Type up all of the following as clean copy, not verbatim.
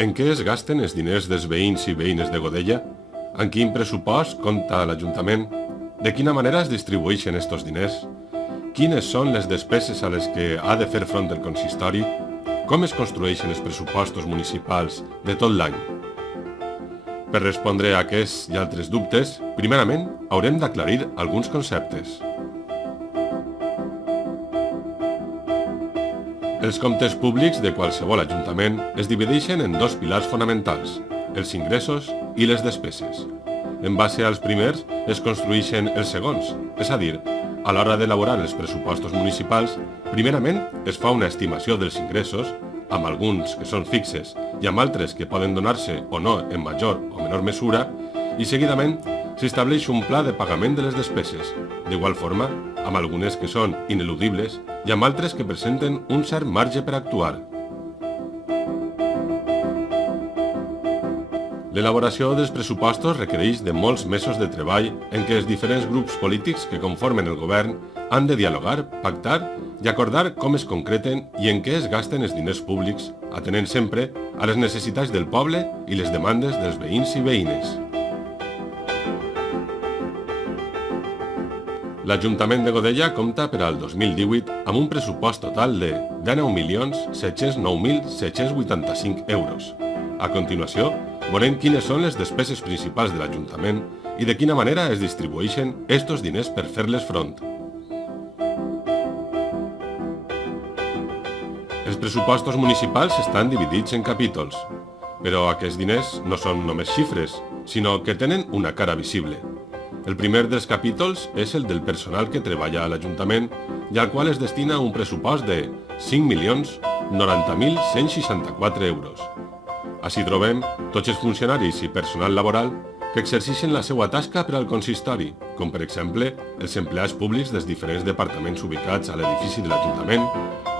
En què es gasten els diners dels veïns i veïnes de Godella? Amb quin pressupost compta l'Ajuntament? De quina manera es distribueixen estos diners? Quines són les despeses a les que ha de fer front el consistori? Com es construeixen els pressupostos municipals de tot l'any? Per respondre a aquests i altres dubtes, primerament haurem d'aclarir alguns conceptes. Els comptes públics de qualsevol ajuntament es divideixen en dos pilars fonamentals, els ingressos i les despeses. En base als primers es construeixen els segons, és a dir, a l'hora d'elaborar els pressupostos municipals, primerament es fa una estimació dels ingressos, amb alguns que són fixes i amb altres que poden donar-se o no en major o menor mesura, i seguidament s'estableix un pla de pagament de les despeses, d'igual forma, amb algunes que són ineludibles i amb altres que presenten un cert marge per actuar. L'elaboració dels pressupostos requereix de molts mesos de treball en què els diferents grups polítics que conformen el govern han de dialogar, pactar i acordar com es concreten i en què es gasten els diners públics, atenent sempre a les necessitats del poble i les demandes dels veïns i veïnes. L'Ajuntament de Godella compta per al 2018 amb un pressupost total de 19.709.785 euros. A continuació, veurem quines són les despeses principals de l'Ajuntament i de quina manera es distribueixen estos diners per fer-les front. Els pressupostos municipals estan dividits en capítols, però aquests diners no són només xifres, sinó que tenen una cara visible. El primer dels capítols és el del personal que treballa a l'Ajuntament i al qual es destina un pressupost de 5.090.164 euros. Així trobem tots els funcionaris i personal laboral que exerceixen la seva tasca per al consistori, com per exemple els empleats públics dels diferents departaments ubicats a l'edifici de l'Ajuntament,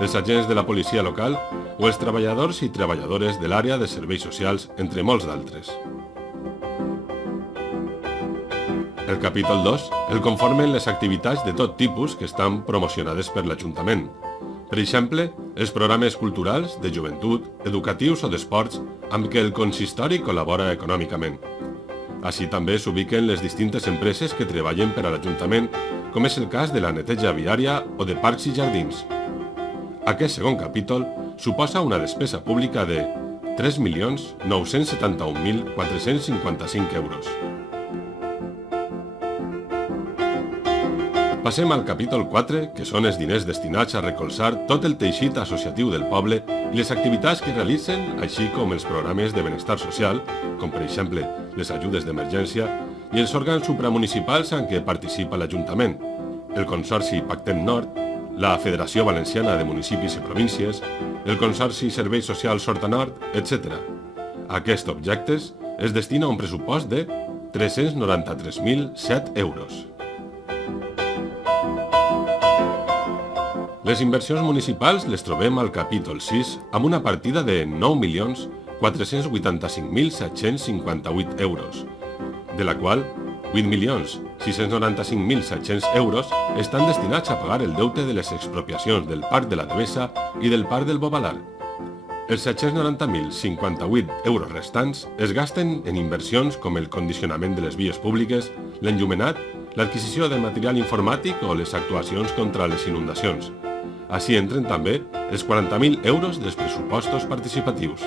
els agents de la policia local o els treballadors i treballadores de l'àrea de serveis socials, entre molts d'altres. El capítol 2 el conformen les activitats de tot tipus que estan promocionades per l'Ajuntament. Per exemple, els programes culturals, de joventut, educatius o d'esports amb què el consistori col·labora econòmicament. Així també s'ubiquen les distintes empreses que treballen per a l'Ajuntament, com és el cas de la neteja viària o de parcs i jardins. Aquest segon capítol suposa una despesa pública de 3.971.455 euros. Passem al capítol 4, que són els diners destinats a recolzar tot el teixit associatiu del poble i les activitats que realitzen, així com els programes de benestar social, com per exemple les ajudes d'emergència, i els òrgans supramunicipals en què participa l'Ajuntament, el Consorci Pactem Nord, la Federació Valenciana de Municipis i Províncies, el Consorci Serveis Socials Horta Nord, etc. A aquests objectes es destina un pressupost de 393.007 euros. Les inversions municipals les trobem al capítol 6 amb una partida de 9.485.758 euros, de la qual 8.695.700 euros estan destinats a pagar el deute de les expropiacions del Parc de la Devesa i del Parc del Bobalar. Els 790.058 euros restants es gasten en inversions com el condicionament de les vies públiques, l'enllumenat, l'adquisició de material informàtic o les actuacions contra les inundacions. Així entren també els 40.000 euros dels pressupostos participatius.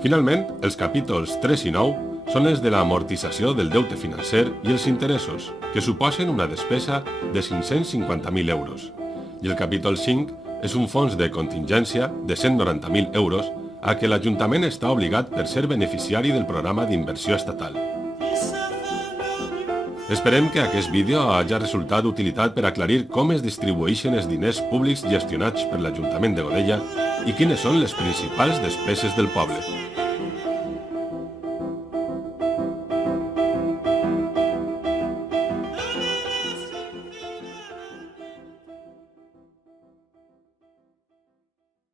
Finalment, els capítols 3 i 9 són els de l'amortització del deute financer i els interessos, que suposen una despesa de 550.000 euros. I el capítol 5 és un fons de contingència de 190.000 euros a què l'Ajuntament està obligat per ser beneficiari del programa d'inversió estatal. Esperem que aquest vídeo hagi resultat d'utilitat per aclarir com es distribueixen els diners públics gestionats per l'Ajuntament de Godella i quines són les principals despeses del poble.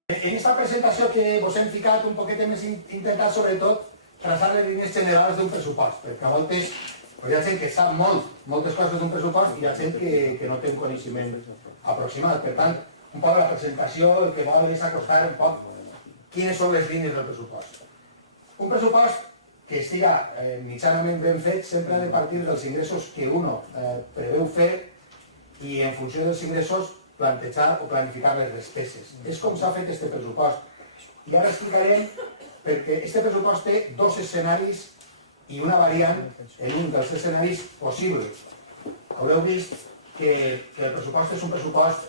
En esta presentació que vos hem ficat un poquet més intentat sobretot traçar les línies generals d'un pressupost, perquè a voltes hi ha gent que sap moltes coses d'un pressupost i hi ha gent que no té un coneixement aproximat. Per tant, un poc la presentació el que vol és acostar un poc quines són les línies del pressupost. Un pressupost que estiga mitjanament ben fet sempre ha de partir dels ingressos que uno preveu fer i en funció dels ingressos plantejar o planificar les despeses. És com s'ha fet este pressupost. I ara explicarem perquè este pressupost té dos escenaris i una variant en un dels escenaris possibles. Haureu vist que el pressupost és un pressupost,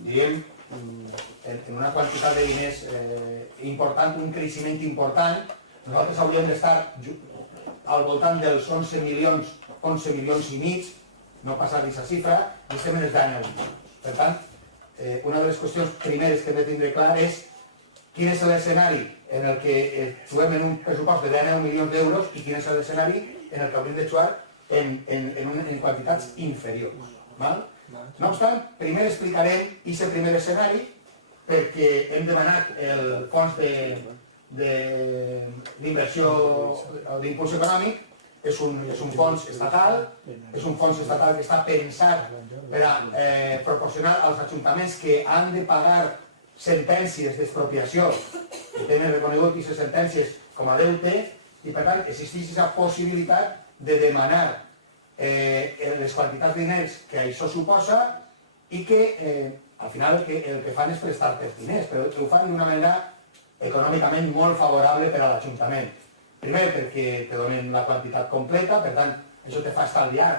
diríem, en una quantitat de diners important, un creixement important. Nosaltres hauríem d'estar al voltant dels 11 milions i mig, no passar aquesta xifra, i estem en els 19 milions. Per tant, una de les qüestions primeres que hem de tindre clar és quin és l'escenari en el que trobem en un pressupost de 19 milions d'euros i quin és l'escenari en el que hauríem de jugar en quantitats inferiors. No obstant, primer explicarem aquest primer escenari perquè hem demanat el fons d'inversió d'impuls econòmic. És un fons estatal que està pensat per a proporcionar als ajuntaments que han de pagar sentències d'expropiació, que tenen reconegut aquestes sentències com a deute, i per tant existeix aquesta possibilitat de demanar les quantitats de diners que això suposa i que al final el que fan és prestar-te els diners, però ho fan d'una manera econòmicament molt favorable per a l'Ajuntament. Primer, perquè te donen la quantitat completa, per tant, això te fa estalviar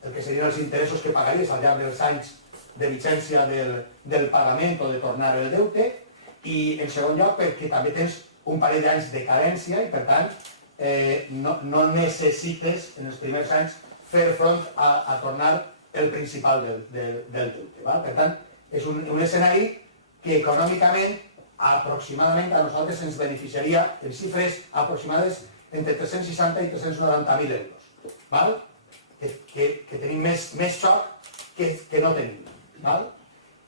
el que serien els interessos que pagaries al llarg dels anys de vigència del pagament o de tornar el deute, i en segon lloc perquè també tens un parell d'anys de carència i per tant no necessites en els primers anys fer front a tornar el principal del deute. Per tant, és un escenari que econòmicament aproximadament a nosaltres ens beneficiaria en xifres aproximades entre 360 i 390.000 euros. Que tenim més xoc que no tenim.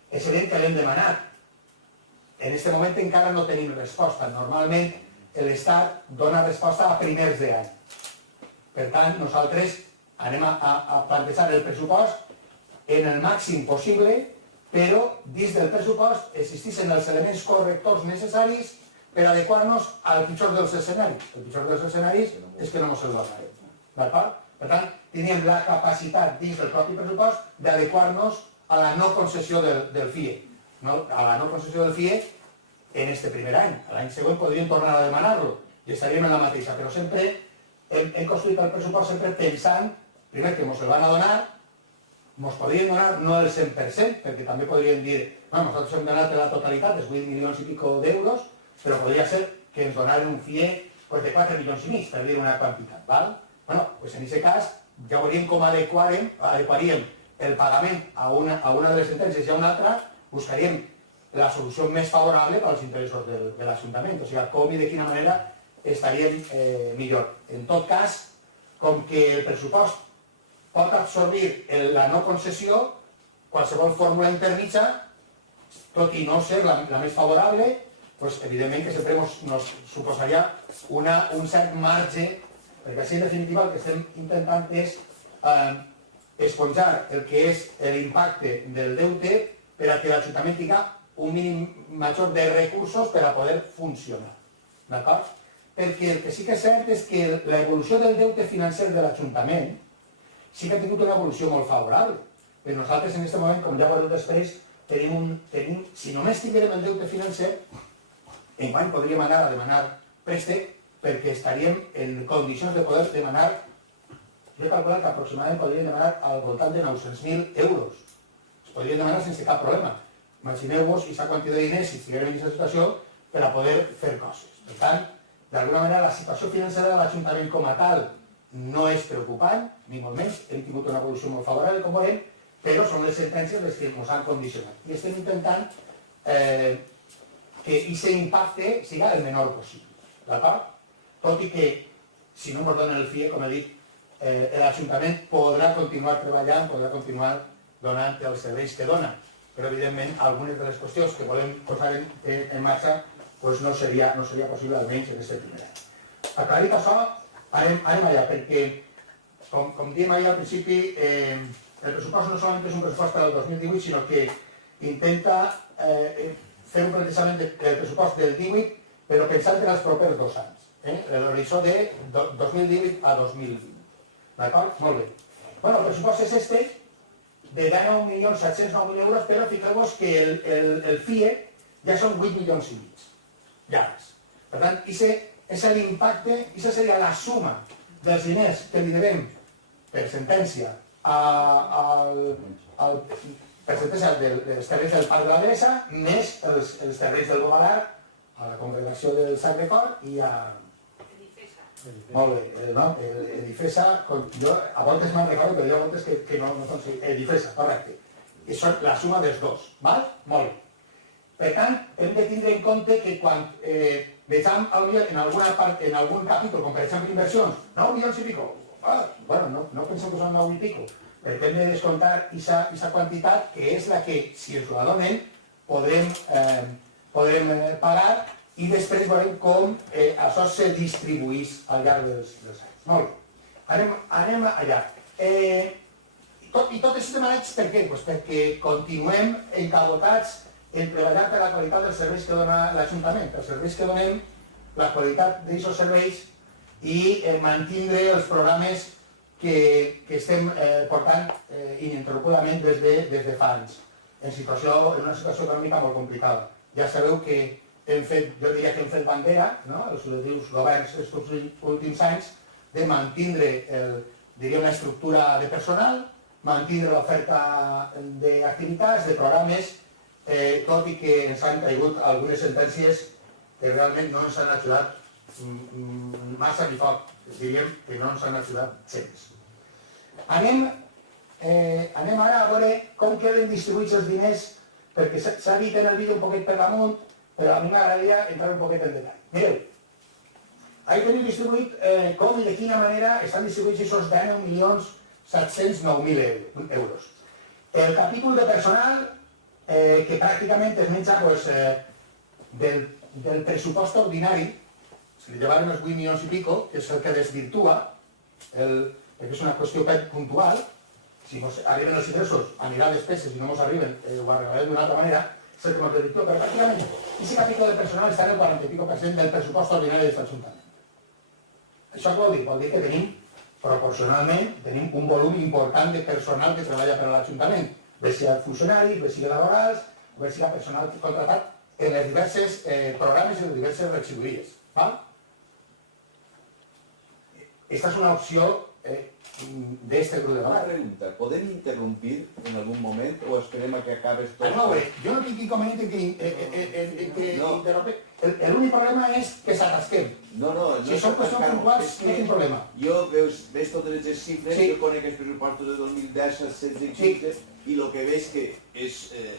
És evident que l'hem demanat. En aquest moment encara no tenim resposta. Normalment l'Estat dona resposta a primers d'any. Per tant, nosaltres anem a plantejar el pressupost en el màxim possible, però dins del pressupost existeixen els elements correctors necessaris per adequar-nos al pitjor dels escenaris. El pitjor dels escenaris és que no ens el donarem. D'acord? Per tant, teníem la capacitat dins del propi pressupost d'adequar-nos a la no concessió del FIE. A la no concessió del FIE en este primer any. L'any següent podríem tornar a demanar-lo i estaríem en la mateixa, però sempre hem construït el pressupost sempre pensant, primer, que ens el van a donar, ens podrien donar no el 100%, perquè també podrien dir, nosaltres hem donat la totalitat, els 8 milions i pico d'euros, però podria ser que ens donaren un FIE de 4 milions i mig, per dir una quantitat. En aquest cas, ja veuríem com adequaríem el pagament a una de les sentències i a una altra, buscaríem la solució més favorable per als interessos de l'Ajuntament, o sigui, com i de quina manera estaríem millor. En tot cas, com que el pressupost pot absorbir la no concessió, qualsevol fórmula intermitja, tot i no ser la més favorable, evidentment que sempre ens suposaria un cert marge, perquè així en definitiva el que estem intentant és esponjar el que és l'impacte del deute per a que l'Ajuntament tingui un mínim major de recursos per a poder funcionar. D'acord? Perquè el que sí que és cert és que l'evolució del deute financer de l'Ajuntament sí que ha tingut una evolució molt favorable. Però nosaltres en aquest moment, com ja veureu després, tenim, si només tinguérem el deute financer, enguany podríem anar a demanar préstec perquè estaríem en condicions de poder demanar, jo he calculat que aproximadament podríem demanar al voltant de 900.000 euros. Es podrien demanar sense cap problema. Imagineu-vos aquesta quantitat de diners si estiguem en aquesta situació per a poder fer coses. Per tant, d'alguna manera, la situació financera de l'Ajuntament com a tal no és preocupant, ni molt menys, hem tingut una evolució molt favorable, com veurem, però són les sentències les que ens han condicionat. I estem intentant que aquest impacte siga el menor possible. D'acord? Tot i que, si no ens donen el FIE, com he dit, l'Ajuntament podrà continuar treballant, podrà continuar donant els serveis que dona. Però, evidentment, algunes de les qüestions que volem posar en marxa no seria possible, almenys en aquest primer any. Aclarit això, anem allà, perquè, com diem allà al principi, el pressupost no solament és un pressupost per al 2018, sinó que intenta fer un plantejament del pressupost del 18, però pensant en els propers 2 anys, l'horitzó de 2018 a 2020. D'acord? Molt bé. Bueno, el pressupost és este, de 19.709.000 euros, però fixeu-vos que el FIE ja són 8 milions i mig. Ja és. Per tant, és l'impacte, aquesta seria la suma dels diners que li devem per sentència al percentatge dels terrenys del Parc de la Deessa, més els terrenys del Bogalar, a la congregació del Sacre Cor i a... Molt bé, no? Edifesa, jo a voltes me'n recordo, però hi ha voltes que no consigo. Edifesa, correcte. I són la suma dels dos, val? Molt bé. Per tant, hem de tindre en compte que quan vegem en alguna part, en algun capítol, com per exemple inversions, 9 milions i pico, bueno, no pensem que són 9 i pico, perquè hem de descomptar aquesta quantitat que és la que, si ens la donen, podrem pagar i després veurem com això se distribuís al llarg dels anys. Molt bé, anem allà. I tot això de maneig per què? Pues perquè continuem encabotats en treballar per la qualitat dels serveis que dona l'Ajuntament, els serveis que donem, la qualitat d'aquests serveis i mantindre els programes que estem portant ininterrompudament des de fa anys, en una situació econòmica molt complicada. Ja sabeu que hem fet, jo diria que hem fet bandera, els successius governs aquests últims anys, de mantindre una estructura de personal, mantindre l'oferta d'activitats, de programes, tot i que ens han caigut algunes sentències que realment no ens han ajudat massa ni poc, diríem que no ens han ajudat gens. Anem ara a veure com queden distribuïts els diners, perquè s'ha dit en el vídeo un poquet per damunt, però a mi m'agradaria entrar un poquet en detall. Mireu, ahí tenim distribuït com i de quina manera estan distribuïts aquests 19.709.000 euros. El capítol de personal, que pràcticament es menja del pressupost ordinari, se li llevaran els 8 milions i pico, que és el que desvirtua, perquè és una qüestió puntual, si ens arriben els ingressos anirà a despeses, si no ens arriben ho arreglarem d'una altra manera, és el que ens desvirtua, però pràcticament aquest capítol de personal està en el 40 i pico % del pressupost ordinari de l'Ajuntament. Això què vol dir? Vol dir que tenim, proporcionalment, un volum important de personal que treballa per a l'Ajuntament, bé sigui funcionaris, bé sigui laborals, bé sigui personal contratat en els diversos programes i en les diverses regidories. Esta és una opció d'este grup de Una pregunta, ¿podem interrumpir en algun moment o esperem a que acabes tot? Jo no tinc inconvenient en que interrompe. L'únic problema és que s'atasquem. Si són qüestions puntuals, no tinc problema. Jo veig totes les xifres, jo conec els pressupostos de 2010, 16 i 15, i el que veig que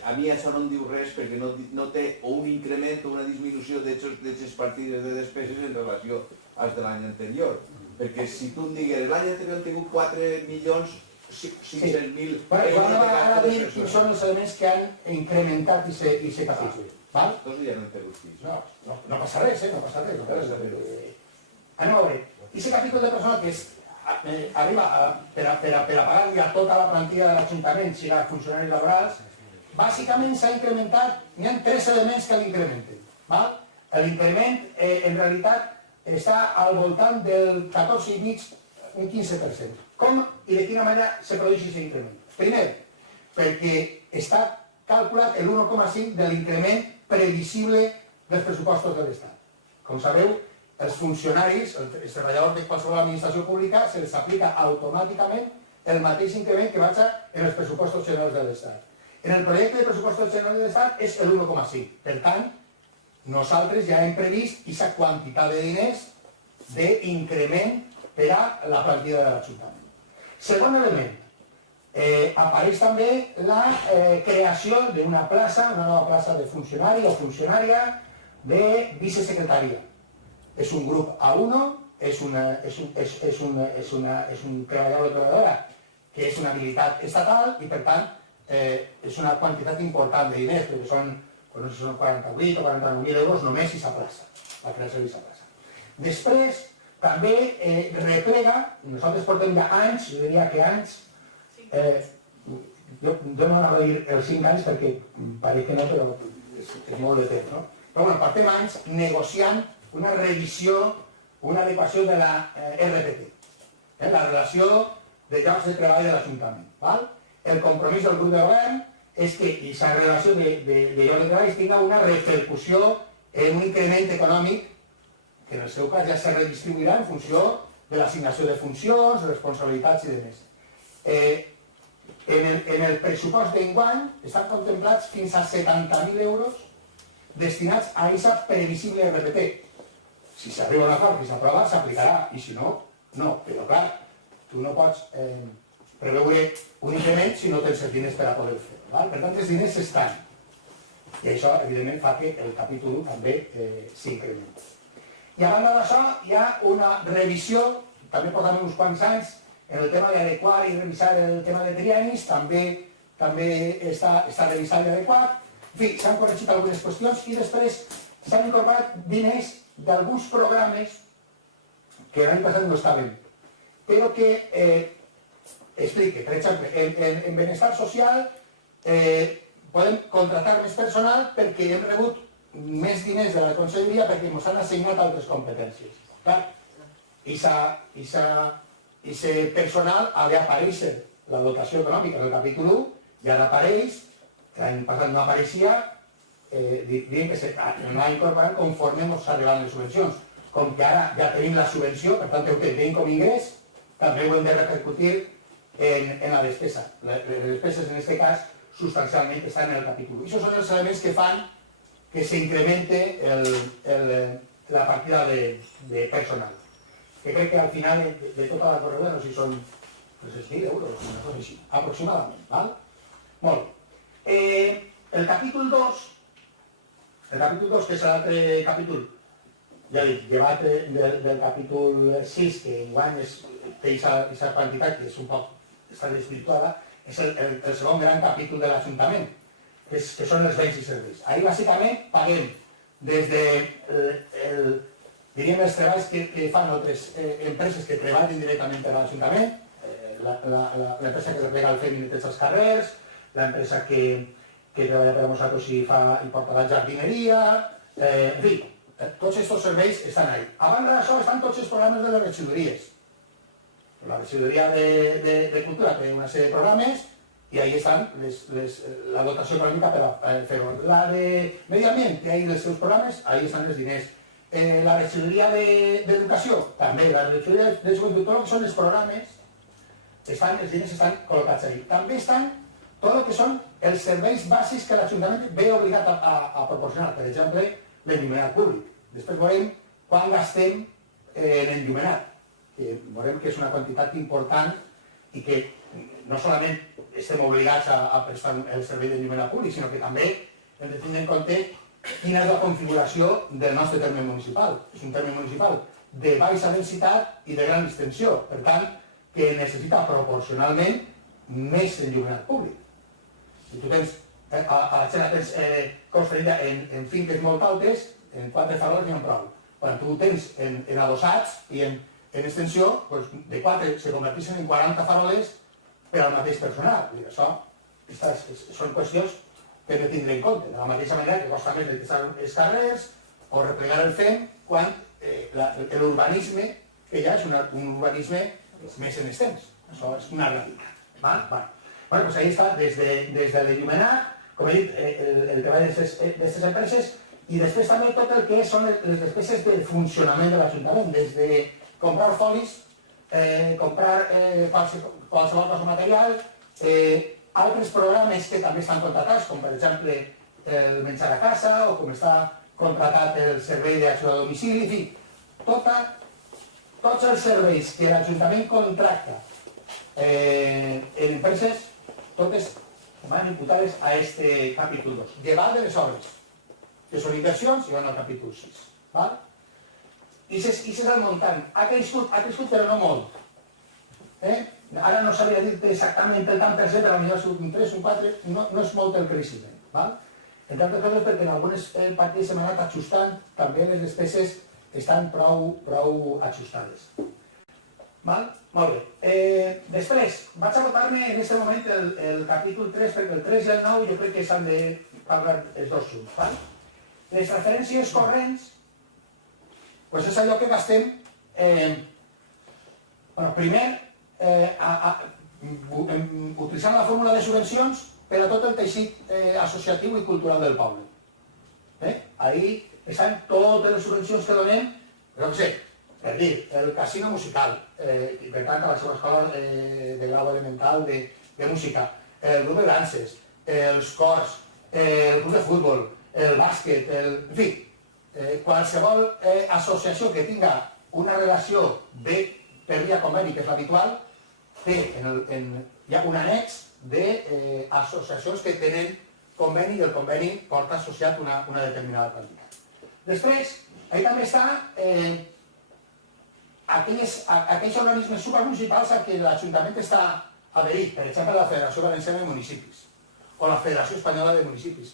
a mi això no em diu res perquè no té o un increment o una disminució d'aquestes partides de despeses en relació als de l'any anterior. Perquè si tu em digues, l'any anterior hem tingut 4.600.000 Ara dir quins són els elements que han incrementat aquest capítol. Doncs ja no hem tingut fills. No passa res, no passa res. Anem a veure, aquest capítol de personal que arriba per a pagar ja tota la plantilla de l'Ajuntament, si hi ha funcionaris laborals, bàsicament s'ha incrementat, n'hi ha 3 elements que l'incrementen. L'increment, en realitat, està al voltant del 14,5, un 15%. Com i de quina manera se produeix aquest increment? Primer, perquè està calculat el 1,5 de l'increment previsible dels pressupostos de l'Estat. Com sabeu, els funcionaris, els treballadors de qualsevol administració pública, se les aplica automàticament el mateix increment que vaja en els pressupostos generals de l'Estat. En el projecte de pressupostos generals de l'Estat és el 1,5. Per tant, nosaltres ja hem previst aquesta quantitat de diners d'increment per a la plantilla de l'Ajuntament. Segon element, apareix també la creació d'una plaça, una nova plaça de funcionari o funcionària de vicesecretaria. És un grup A1, és un treballador o treballadora que és una habilitat estatal i, per tant, és una quantitat important de diners, perquè són, no sé si són 48 o 49.000 euros només aquesta plaça, la creació d'aquesta plaça. Després, també replega, nosaltres portem ja anys, jo diria que anys, jo no anava a dir els 5 anys perquè pareix que no, però és molt de temps, no? Però bueno, portem anys negociant una revisió, una adequació de la RPT, la relació de llocs de treball de l'Ajuntament, val? El compromís del grup de govern és que aquesta relació de llocs de treball tinga una repercussió en un increment econòmic que en el seu cas ja se redistribuirà en funció de l'assignació de funcions, responsabilitats i demés. En el pressupost d'enguany estan contemplats fins a 70.000 euros destinats a aquesta previsible RPT. Si s'arriba a un acord i s'aprova, s'aplicarà, i si no, no. Però clar, tu no pots preveure un increment si no tens els diners per a poder fer. Per tant, els diners estan. I això, evidentment, fa que el capítol 1 també s'incrementi. I a banda d'això, hi ha una revisió, també portem uns quants anys, en el tema d'adequar i revisar el tema de triennis, també està revisat i adequat. En fi, s'han corregit algunes qüestions i després s'han incorporat diners d'alguns programes que l'any passat no estaven, però que explique, per exemple, en benestar social podem contratar més personal perquè hem rebut més diners de la conselleria perquè ens han assignat altres competències. Clar, i personal ha d'aparèixer la dotació econòmica del capítol 1 i ara apareix, l'any passat no apareixia, dient que s'ha incorporat conforme ens arribaven les subvencions. Com que ara ja tenim la subvenció, per tant ho tenim com ingrés, també ho hem de repercutir en la despesa. Les despeses, en aquest cas, substancialment estan en el capítol 1. I això són els elements que fan que s'incremente la partida de personal. Que crec que al final de tota la correguda, no sé si són 300.000 euros, una cosa així, aproximadament. Val? Molt bé. El capítol 2, que és l'altre capítol, ja dic, llevat del capítol 6, que enguany té aquesta quantitat que és un poc, està desvirtuada, és el segon gran capítol de l'Ajuntament, que són els béns i serveis. Ahí bàsicament paguem des de diríem els treballs que fan altres empreses que treballen directament per l'Ajuntament, l'empresa que replega el fem i neteja els carrers, l'empresa que treballa per a nosaltres i porta la jardineria, en fi, tots aquests serveis estan ahí. A banda d'això estan tots els programes de les regidories. La regidoria de Cultura té una sèrie de programes i ahí estan la dotació econòmica per fer-ho. La de Medi Ambient té ahí els seus programes, ahí estan els diners. La regidoria d'Educació, també. La regidoria de Joventut, tot el que són els programes, els diners estan col·locats ahí. També estan tot el que són els serveis bàsics que l'Ajuntament ve obligat a proporcionar. Per exemple, l'enllumenat públic. Després veurem quan gastem en enllumenat. Veurem que és una quantitat important i que no solament estem obligats a prestar el servei d'enllumenat públic, sinó que també hem de tenir en compte quina és la configuració del nostre terme municipal. És un terme municipal de baixa densitat i de gran extensió, per tant, que necessita proporcionalment més enllumenat públic. Si tu tens, a la Xena tens construïda en finques molt altes, en 4 faroles n'hi ha prou. Quan tu tens en adossats i en extensió, de 4 se converteixen en 40 faroles per al mateix personal. Això són qüestions que hem de tindre en compte. De la mateixa manera que costa més netejar els carrers o replegar el fem quan l'urbanisme que hi ha és un urbanisme més en extens. Això és una realitat. Bueno, doncs ahí està, des de l'enllumenat, com he dit, el treball d'aquestes empreses i després també tot el que són les despeses de funcionament de l'Ajuntament, des de comprar folis, comprar qualsevol cosa material, altres programes que també estan contratats, com per exemple el menjar a casa o com està contratat el servei d'ajuda a domicili, en fi, tots els serveis que l'Ajuntament contracta en empreses, totes van imputades a este capítol 2. Llevat de les obres, que són inversions, i van al capítol 6. I és el muntant. Ha crescut però no molt. Ara no sabria dir exactament el tant per cent, però potser ha sigut un 3, un 4, no és molt el creixement. Entre altres coses perquè en algunes partides s'han anat ajustant, també les despeses estan prou ajustades. Molt bé. Després, vaig a votar-me en aquest moment el capítol 3, perquè el 3 i el 9 jo crec que s'han de parlar els dos junts. Val? Les transferències corrents pues és allò que gastem primer utilitzant la fórmula de subvencions per a tot el teixit associatiu i cultural del poble. Ahí estan totes les subvencions que donem, no sé, per dir, el casino musical, i per tant a la seva escola de grau elemental de música, el grup de danses, els cors, el club de futbol, el bàsquet, en fi, qualsevol associació que tinga una relació per via conveni, que és l'habitual, hi ha un annex d'associacions que tenen conveni i el conveni porta associat una determinada quantitat. Després, ahí també està aquells organismes supramunicipals a què l'Ajuntament està adherit, per exemple la Federació Valenciana de Municipis o la Federació Espanyola de Municipis.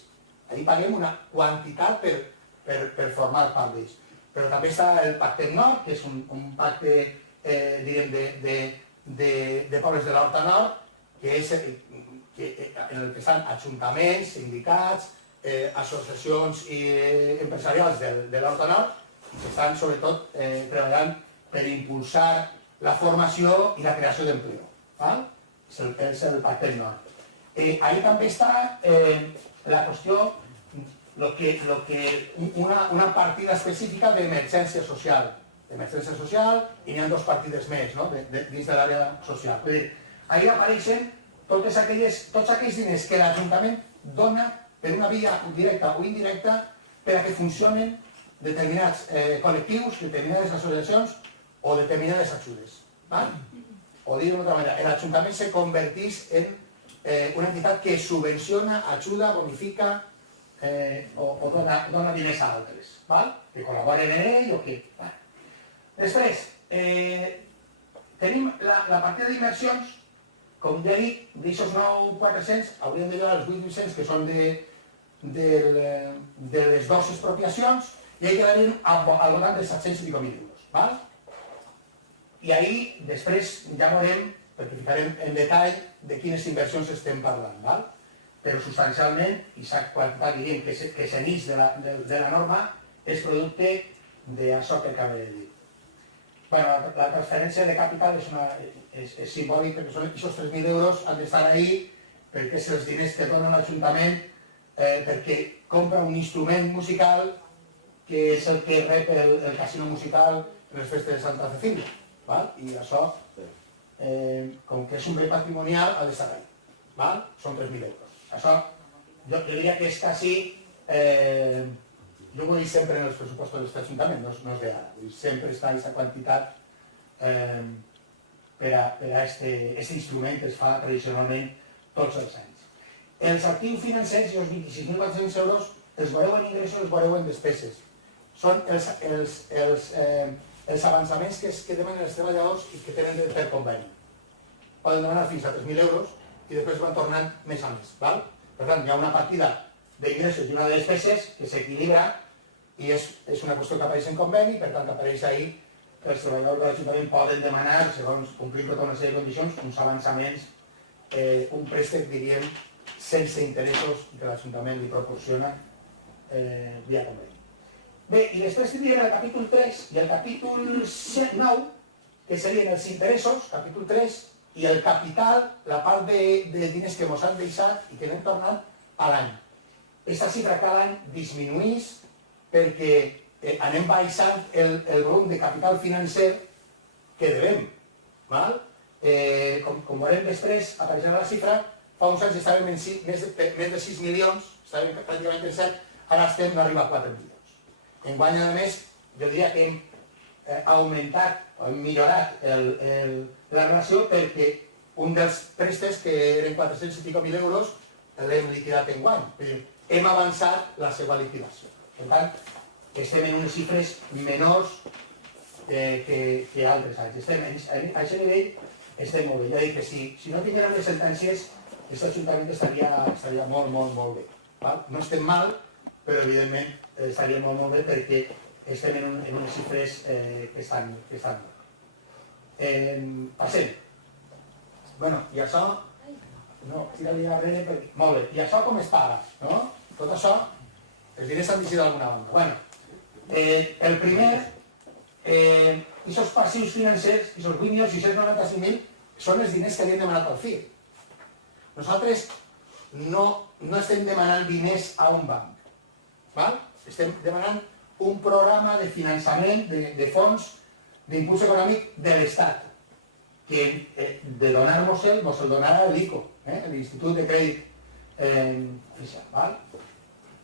Ahí paguem una quantitat per formar part d'ells. Però també està el Pacte Nord, que és un pacte de pobles de l'Horta Nord, que és en el que estan ajuntaments, sindicats, associacions empresarials de l'Horta Nord, que estan sobretot treballant per impulsar la formació i la creació d'empleo. És el Pacte Nord. Ahí també està la qüestió, una partida específica d'emergència social. D'emergència social, i n'hi ha dos partides més dins de l'àrea social. Ahí apareixen tots aquells diners que l'Ajuntament dona per una via directa o indirecta per a que funcionen determinats col·lectius, determinades associacions o determinades ajudes. O dir d'una altra manera, l'Ajuntament se converteix en una entitat que subvenciona, ajuda, bonifica o dona diners a altres, que col·laboren en ell o que... Després, tenim la partida d'inversions, com ja dic, d'aixòs 9.400 hauríem de llevar els 8.800 que són de les 2 expropiacions i ahí quedarien al voltant dels 700 i escaig euros. I ahí després ja veurem, perquè ficarem en detall de quines inversions estem parlant. Però substancialment, i s'ha quantitat dient que s'enix de la norma, és producte d'això que acabo de dir. La transferència de capital és simbòlic perquè aquests 3.000 euros han d'estar ahí perquè és els diners que dona l'Ajuntament perquè compra un instrument musical que és el que rep el casino musical en les festes de Santa Cecília. I això, com que és un bé patrimonial, ha d'estar ahí. Són 3.000 euros. Això jo diria que és quasi... Jo ho he dit sempre en els pressupostos de l'Ajuntament, no és d'ara. Sempre està aquesta quantitat per a aquest instrument que es fa tradicionalment tots els anys. Els actius financers i els 26.400 euros els veureu en ingressos i els veureu en despeses. Són els avançaments que demanen els treballadors i que tenen per conveni. Poden demanar fins a 3.000 euros i després van tornant més a més. Per tant, hi ha una partida d'ingressos i una de despeses que s'equilibra i és una qüestió que apareix en conveni, per tant apareix ahí que els treballadors de l'Ajuntament poden demanar, segons complir tota una sèrie de condicions, uns avançaments, un préstec, diríem, sense interessos que l'Ajuntament li proporciona via conveni. Bé, i després tindríem el capítol 3 i el capítol 9, que serien els interessos, capítol 3, i el capital, la part de diners que ens han deixat i que anem tornant a l'any. Aquesta xifra cada any disminueix perquè anem baixant el volum de capital financer que devem. Com veurem després, apareixerà la xifra, fa uns anys estàvem en més de 6 milions, estàvem pràcticament en 7, ara estem no arriba a 4 milions. Enguany, a més, jo diria que hem augmentat, hem millorat la relació perquè un dels préstecs, que eren 400 i escaig euros, l'hem liquidat enguany. Hem avançat la seva liquidació. Per tant, estem en unes xifres menors que altres anys. A aquest nivell estem molt bé. Ja dic que si no tinguérem les sentències, aquest Ajuntament estaria molt, molt, molt bé. No estem mal, però evidentment estaria molt, molt bé perquè estem en unes xifres que estan bé. Passem. Bueno, i això... No, tira-li darrere perquè... Molt bé. I això com es paga, no? tot això, els diners s'han decidit d'alguna banda. Bueno, el primer, aquests passius financers, aquests 8.695.000, són els diners que havien demanat al FIR. Nosaltres no estem demanant diners a un banc, val? Estem demanant un programa de finançament de fons d'impuls econòmic de l'Estat, que de donar-nos-el, ens el donarà l'ICO, l'Institut de Crèdit Fiscal, val?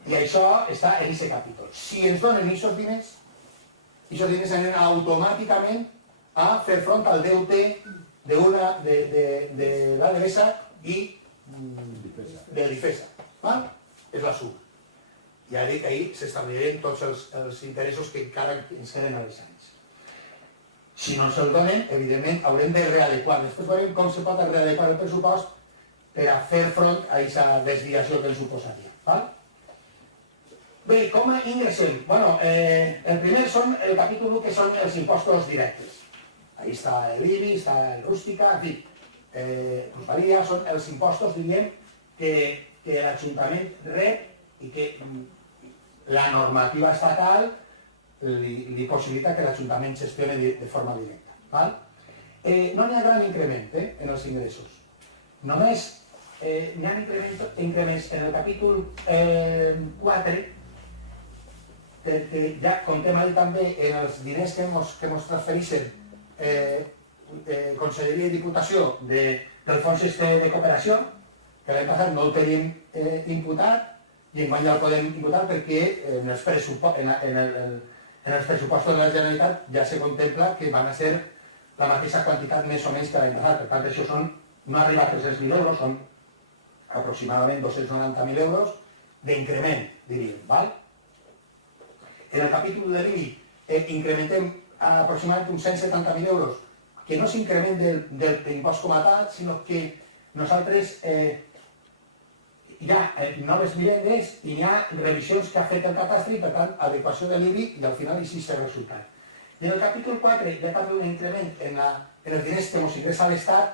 I això està en aquest capítol. Si ens donen aquests diners aniran automàticament a fer front al deute de la Devesa i de l'IFESA, val? És la suma. Ja dic que ahir s'establiran tots els interessos que encara ens queden a les anys. Si no ens el donen, evidentment, haurem de readequar. Després veurem com se pot readequar el pressupost per a fer front a aquesta desviació que ens suposaria. Val? Bé, com ingressem? Bueno, el primer són el capítol 1, que són els impostos directes. Ahí està l'IBI, està el rústica, en fi, plusvalia, són els impostos, diríem, que l'Ajuntament rep i que la normativa estatal li possibilita que l'Ajuntament gestioni de forma directa. Val? No n'hi ha gran increment en els ingressos. Només n'hi ha increments en el capítol 4, perquè ja comptem ahí també en els diners que ens transfereixen Conselleria i Diputació del Fons de Cooperació, que l'any passat no el tenim imputat i enguany ja el podem imputar perquè en els pressupostos de la Generalitat ja se contempla que van a ser la mateixa quantitat més o menys que l'any passat. Per tant, això no arriba a 300.000 euros, són aproximadament 290.000 euros d'increment, diríem. Val? En el capítol de l'IBI incrementem aproximadament uns 170.000 euros, que no és increment de l'impost com a tal, sinó que nosaltres hi ha noves vivendes i hi ha revisions que ha fet el catastri, per tant, adequació de l'IBI i al final així és el resultat. I en el capítol 4 hi ha també un increment en els diners que ens ingressa a l'Estat,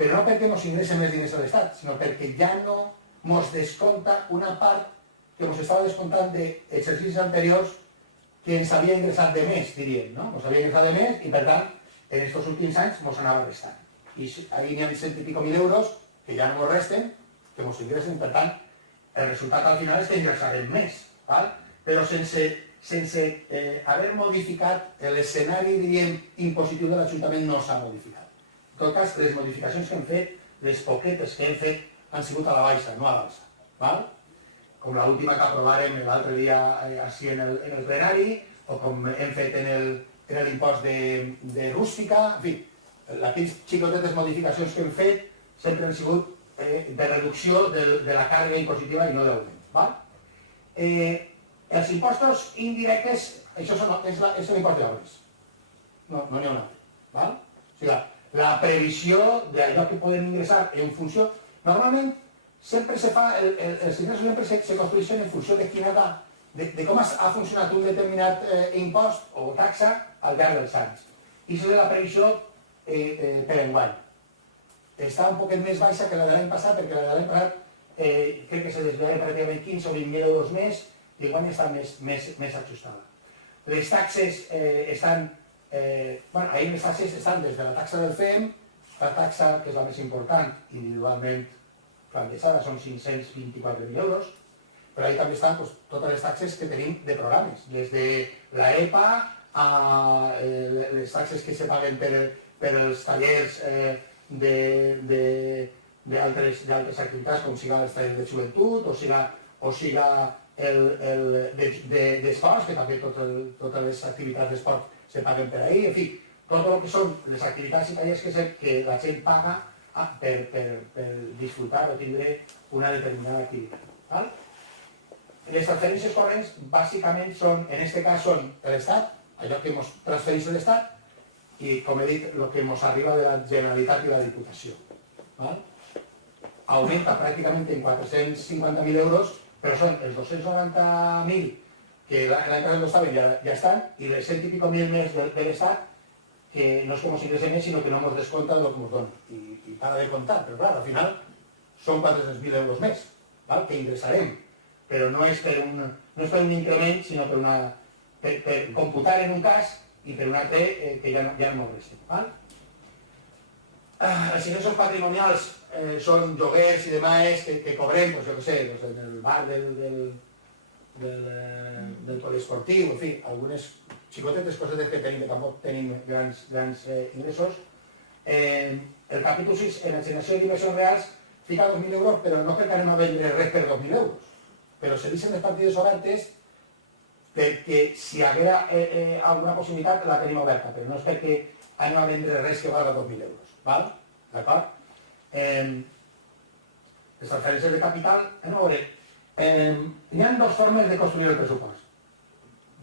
però no perquè ens ingressen més diners a l'Estat, sinó perquè ja no ens descompta una part que ens estava descomptant d'exercicis anteriors que ens havia ingressat de més, diríem, no? Ens havia ingressat de més i, per tant, en aquests últims anys ens anava restant. I ahí n'hi ha 100 i pico mil euros que ja no ens resten, que ens ingressen, per tant, el resultat al final és que ingressarem més, val? Però sense haver modificat l'escenari, diríem, impositiu de l'Ajuntament no s'ha modificat. En tot cas, les modificacions que hem fet, les poquetes que hem fet, han sigut a la baixa, no a l'alça, val? Com l'última que aprovarem l'altre dia així en el plenari, o com hem fet en l'impost de rústica, en fi, aquelles xicotetes modificacions que hem fet sempre han sigut de reducció de la càrrega impositiva i no d'augment. Els impostos indirectes, això és l'impost d'obres, no n'hi ha un altre. O sigui, la previsió d'allò que podem ingressar en funció, normalment sempre se fa, els ingressos sempre se construeixen en funció de quina edat, de com ha funcionat un determinat impost o taxa al llarg dels anys. I això és la previsió per enguany. Està un poquet més baixa que la de l'any passat, perquè la de l'any passat crec que se desviava pràcticament 15 o 20.000 euros més i enguany està més ajustada. Les taxes estan, ahir les taxes estan des de la taxa del FEM, la taxa que és la més important, individualment plantejada, són 524.000 euros, però ahí també estan totes les taxes que tenim de programes, des de l'EPA a les taxes que se paguen per els tallers d'altres activitats, com siga els tallers de joventut, o siga d'esports, que també totes les activitats d'esport se paguen per ahí, en fi, tot el que són les activitats i tallers que la gent paga per disfrutar o tindre una determinada activitat. Les transferències corrents, bàsicament, són, en aquest cas, són l'Estat, allò que ens transfereix l'Estat, i, com he dit, el que ens arriba de la Generalitat i la Diputació. Augmenta pràcticament en 450.000 euros, però són els 290.000 que l'any passat no estaven, ja estan, i les 100 i pico mil més de l'Estat, que no és que ens ingressem més, sinó que no ens descompta del que ens dona. I para de comptar, però clar, al final són 400.000 euros més, que ingressarem. però no és per un increment, sinó per computar en un cas i per un altre que ja no restem. Els ingressos patrimonials són lloguers i demás que cobrem, jo què sé, en el bar del poliesportiu, en fi, algunes xicotetes coses que tenim, que tampoc tenim grans ingressos. El capítol 6, en la generació d'inversions reals, fica 2.000 euros, però no crec que anem a vendre res per 2.000 euros. Però se deixen les partides obertes perquè si hi haguera alguna possibilitat la tenim oberta, però no és perquè anem a vendre res que valga 2.000 euros. D'acord? Les transferències de capital, a veure, hi ha dues formes de construir el pressupost.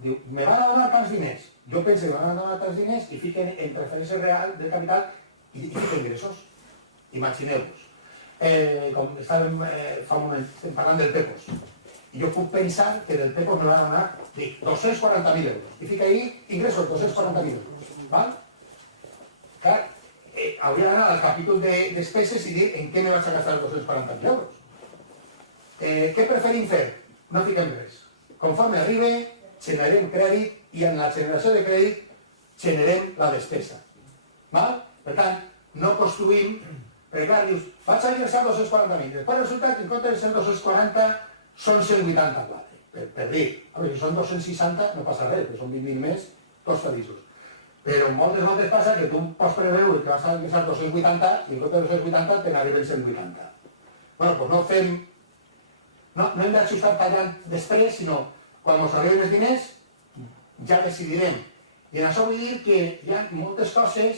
Diu, me van a donar tants diners. Jo penso que me van a donar tants diners i fiquen en transferències reals de capital i fiquen ingressos. Imagineu-vos. Com estàvem fa un moment, estem parlant del PEPOS. I jo puc pensar que del PEPOS me van a donar 240.000 euros. I fica ahí ingressos, 240.000 euros. Val? Clar, hauria d'anar al capítol de despeses i dir en què me vaig a gastar els 240.000 euros. Què preferim fer? No fiquem res. Conforme arribi, generem crèdit i en la generació de crèdit generem la despesa. Val? Per tant, no construïm, perquè clar, dius, vaig a ingressar 240.000, després resulta que en compte de ser 240 són 184, per dir, a veure, si són 260 no passa res, però són 20.000 més, tots feliços. Però moltes voltes passa que tu pots preveure que vas a ingressar 280 i en compte de 280 te n'arriben 180. Bueno, doncs no fem, no hem d'ajustar tallant després, sinó quan ens arriben els diners ja decidirem. I en això vull dir que hi ha moltes coses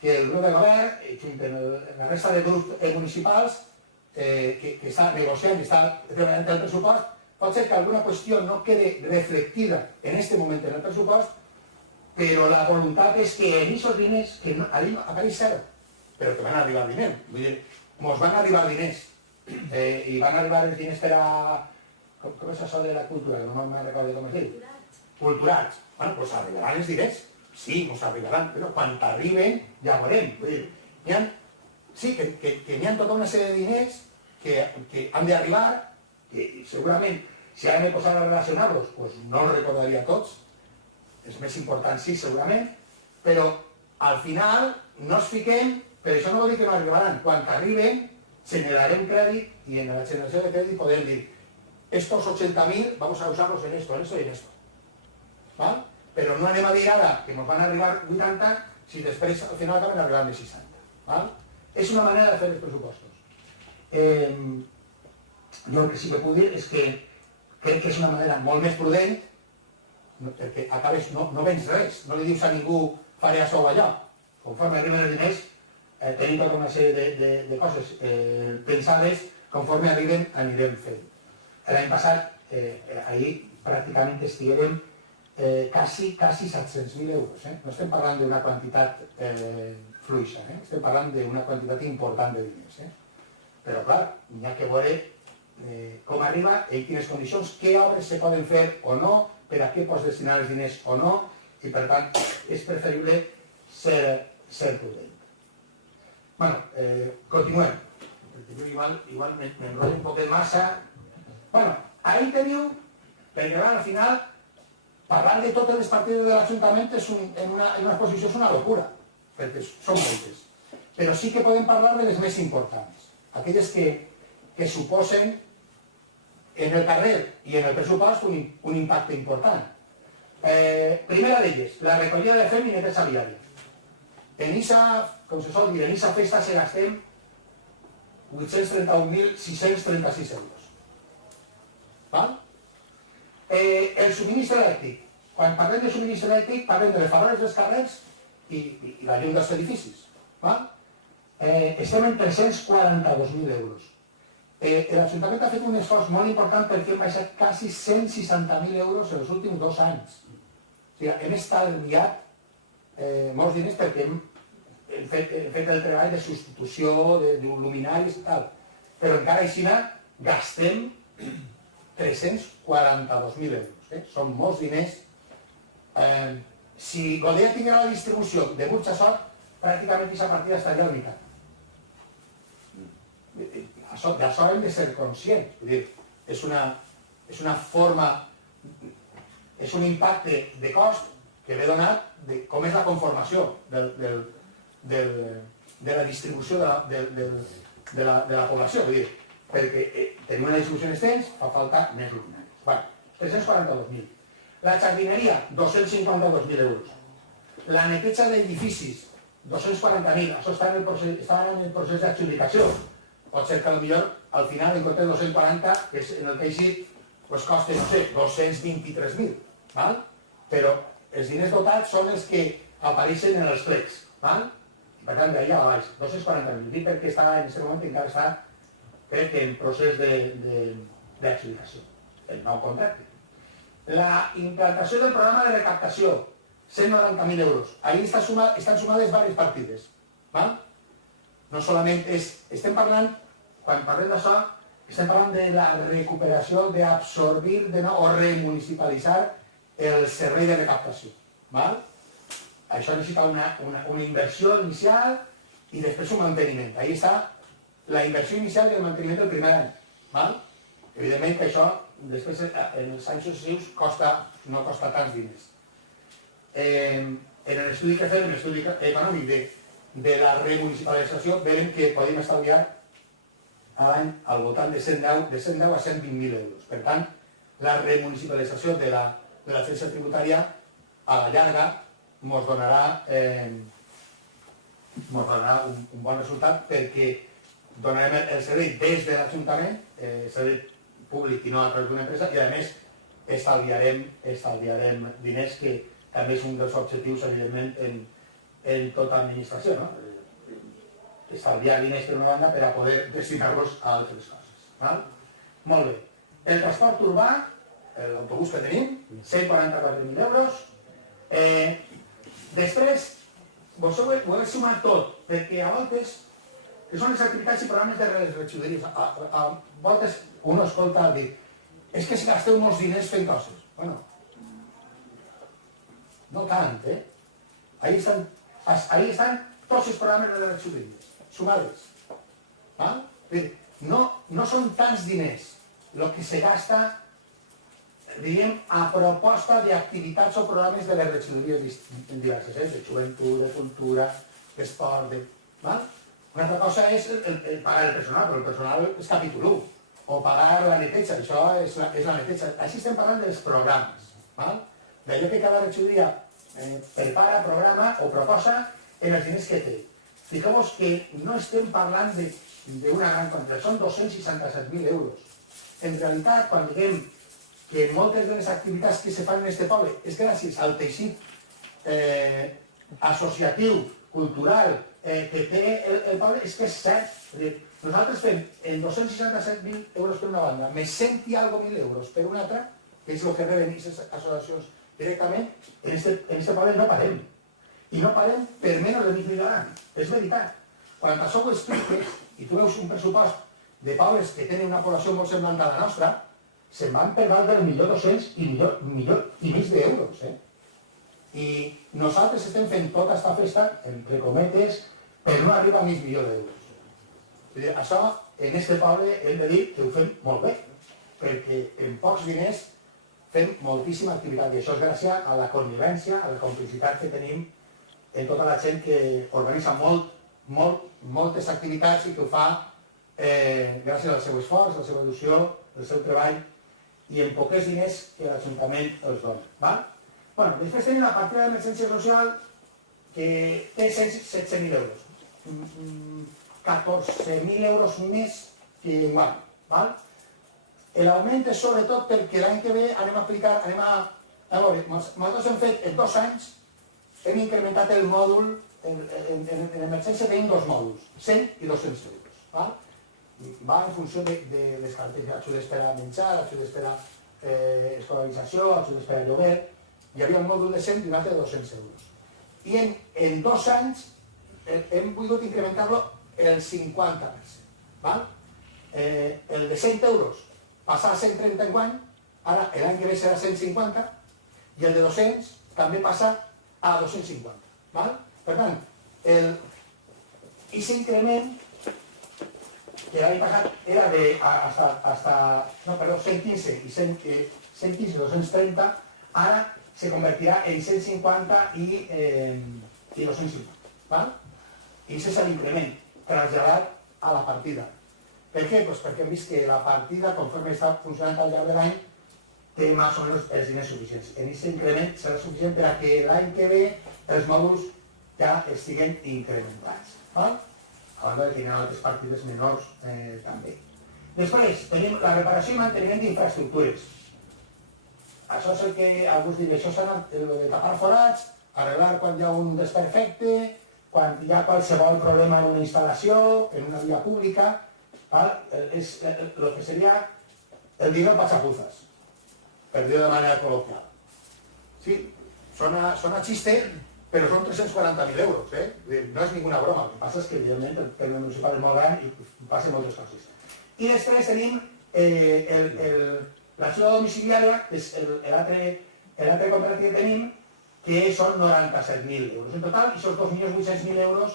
que el grup de govern, junt amb la resta de grups municipals, que està negociant i està treballant el pressupost, pot ser que alguna qüestió no quede reflectida en aquest moment en el pressupost, però la voluntat és que en aquests diners, que apareix zero, però que van arribar diners. Vull dir, ens van arribar diners, i van arribar els diners per a... Com és això de la cultura? No me'n recordo com es diu. Culturats. Bueno, doncs arribaran els diners. Sí, ens arribaran, però quan arriben ja veurem. Vull dir, sí, que n'hi ha tota una sèrie de diners que han d'arribar, que segurament, si ara m'he posat a relacionar-los, doncs no els recordaria tots, els més importants sí, segurament, però al final no els fiquem, però això no vol dir que no arribaran. Quan arriben, generarem crèdit i en la generació de crèdit podem dir estos 80.000 vamos a usarlos en esto, en esto y en esto. ¿Vale? Però no anem a dir ara que ens van arribar 80 si després al final acaben arribant de 60. ¿Vale? És una manera de fer els pressupostos. Jo el que sí que puc dir és que crec que és una manera molt més prudent perquè acabes, no vens res, no li dius a ningú faré això o allò. Conforme arriben els diners tenim tota una sèrie de coses pensades, conforme arriben anirem fent. L'any passat, ahir pràcticament estiguem quasi 700.000 euros. No estem parlant d'una quantitat fluixa, estem parlant d'una quantitat important de diners. Però clar, n'hi ha que veure com arriba, en quines condicions, què obres se poden fer o no, per a què pots destinar els diners o no, i per tant és preferible ser prudent. Bueno, continuem. Igual m'enrotllo un poquet massa. Bueno, ahí teniu, perquè al final, parlar de totes les partides de l'Ajuntament en una exposició és una locura, perquè són moltes. Però sí que podem parlar de les més importants, aquelles que suposen en el carrer i en el pressupost un impacte important. Primera d'elles, la recollida de fem i neteja viària. En ISA, com se sol dir, en ISA festa se gastem 831.636 euros. Val? El subministre elèctric. Quan parlem de subministre elèctric, parlem de les favores dels carrers i la llum dels edificis. Val? Estem en 342.000 euros. L'Ajuntament ha fet un esforç molt important perquè hem baixat quasi 160.000 euros en els últims 2 anys. O sigui, hem estalviat molts diners perquè hem fet el treball de substitució de luminaris i tal. Però encara així gastem 342.000 euros. Són molts diners. Si Godella tinguera la distribució de Burxasot, pràcticament aquesta partida estaria al meitat. D'això hem de ser conscients. És és una forma, és un impacte de cost que ve donat de com és la conformació de la distribució de la població, vull dir, perquè tenim una distribució extens, fa falta més luminaris. Bueno, 342.000. La jardineria, 252.000 euros. La neteja d'edificis, 240.000. Això està en el procés d'adjudicació. Pot ser que potser al final en compte de 240, que és en el que he dit, pues costa, no sé, 223.000. Val? Però els diners dotats són els que apareixen en els plecs. Val? Per tant, d'ahir a baix, 240.000. Dic perquè està en aquest moment encara està, crec que en procés d'adjudicació, el nou contracte. La implantació del programa de recaptació, 190.000 euros. Ahí estan sumades diverses partides. Val? No solament estem parlant, quan parlem d'això, estem parlant de la recuperació, d'absorbir o remunicipalitzar el servei de recaptació. Val? Això necessita una inversió inicial i després un manteniment. Ahí està la inversió inicial i el manteniment del primer any. Val? Evidentment que això després en els anys successius no costa tants diners. En l'estudi que fem, l'estudi econòmic de la remunicipalització, veiem que podem estalviar a l'any al voltant de 110 a 120.000 euros. Per tant, la remunicipalització de l'agència tributària a la llarga ens donarà un bon resultat perquè donarem el servei des de l'Ajuntament, servei públic i no a través d'una empresa, i a més estalviarem diners, que també és un dels objectius, evidentment, en tota administració, no? Estalviar diners per una banda per a poder destinar-los a altres coses. Val? Molt bé. El transport urbà, l'autobús que tenim, 144.000 euros. Després, vos ho heu sumat tot, perquè a voltes, que són les activitats i programes de les regidories, a voltes un escolta dir, és que si gasteu molts diners fent coses. Bueno, no tant, eh? Ahí estan tots els programes de les regidories, sumades. No són tants diners el que se gasta, diguem, a proposta d'activitats o programes de les regidories diverses, de joventut, de cultura, d'esport, Una altra cosa és pagar el personal, però el personal és capítol 1, o pagar la neteja, això és la neteja. Així estem parlant dels programes, d'allò que cada regidoria prepara, programa o proposa en els diners que té. Fixeu-vos que no estem parlant d'una gran quantitat, són 267.000 euros. En realitat, quan diguem que moltes de les activitats que se fan en aquest poble és gràcies al teixit associatiu, cultural, que té el poble, és que és cert. Nosaltres fem en 267.000 euros per una banda, més 100 i algo mil euros per una altra, que és el que reben aquestes associacions directament, en aquest poble no parem. I no parem per menys de mig milió d'any. És veritat. Quan això ho expliques, i tu veus un pressupost de pobles que tenen una població molt semblant a la nostra, se'n van per dalt del 1.200.000 i $1.500.000 d'euros. I nosaltres estem fent tota aquesta festa, entre cometes, per no arribar a mig milió d'euros. Això, en aquest poble, hem de dir que ho fem molt bé, perquè en pocs diners fem moltíssima activitat, i això és gràcies a la connivència, a la complicitat que tenim en tota la gent que organitza moltes activitats i que ho fa gràcies al seu esforç, a la seva il·lusió, al seu treball, i en poques diners que l'Ajuntament els dona. Després tenim la partida d'emergència social, que té 16.000 euros. 14.000 euros més que enguany. L'augment és sobretot perquè l'any que ve anem a aplicar, a veure, nosaltres hem fet en 2 anys, hem incrementat el mòdul, en emergència tenim 2 mòduls, 100 i 200 euros. Va en funció de les característiques, ajudes per a menjar, ajudes per a escolarització, ajudes per a lloguer. Hi havia un mòdul de 100 i un altre de 200 euros. I en 2 anys hem volgut incrementar-lo el 50%. El de 100 euros passar a 130 enguany, ara l'any que ve serà 150, i el de 200 també passa a 250. Per tant, aquest increment que l'any passat era de no, perdó, 115 i 230, ara se convertirà en 150 i 250, val? I aquest és l'increment traslladat a la partida. Per què? Pues perquè hem vist que la partida, conforme està funcionant al llarg de l'any, té més o menys els diners suficients. En aquest increment serà suficient per a que l'any que ve els mòduls ja estiguen incrementats. A banda de que hi ha altres partides menors també. Després tenim la reparació i manteniment d'infraestructures. Això és el que alguns diuen, això serà de tapar forats, arreglar quan hi ha un desperfecte, quan hi ha qualsevol problema en una instal·lació, en una via pública, és el que seria el dinero pasapuzas, per dir-ho de manera col·loquial. Sí, sona xiste, però són 340.000 euros, no és ninguna broma. El que passa és que, evidentment, el terme municipal és molt gran i passen moltes coses. I després tenim l'ajuda domiciliària, que és l'altre contracte que tenim, que són 97.000 euros en total, i són 2.800.000 euros,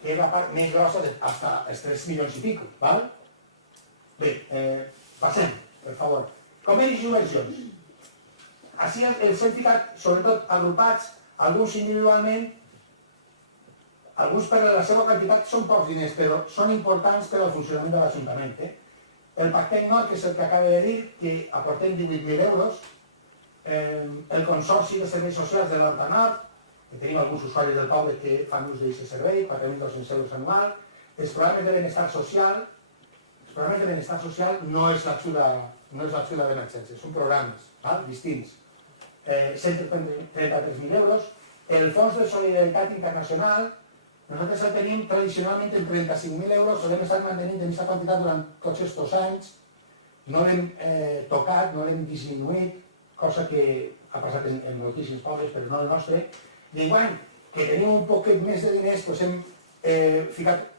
que és la part més grossa fins als 3 milions i pico, val? Bé, passem, per favor. Convenis i subvencions. Així els hem ficat, sobretot agrupats, alguns individualment, alguns per la seva quantitat són pocs diners, però són importants per al funcionament de l'Ajuntament. El Pactem Nord, que és el que acaba de dir, que aportem 18.000 euros, el Consorci de Serveis Socials de l'Alta Nord, que tenim alguns usuaris del poble que fan ús d'aquest servei, 4.200 euros anual, els programes de benestar social, no és l'ajuda d'emergència, són programes distints, 133.000 euros, el Fons de Solidaritat Internacional, nosaltres el tenim tradicionalment en 35.000 euros, l'hem estat mantenint en aquesta quantitat durant tots aquests anys, no l'hem tocat, no l'hem disminuït, cosa que ha passat en moltíssims pobles, però no el nostre. I enguany que tenim un poquet més de diners, hem ficat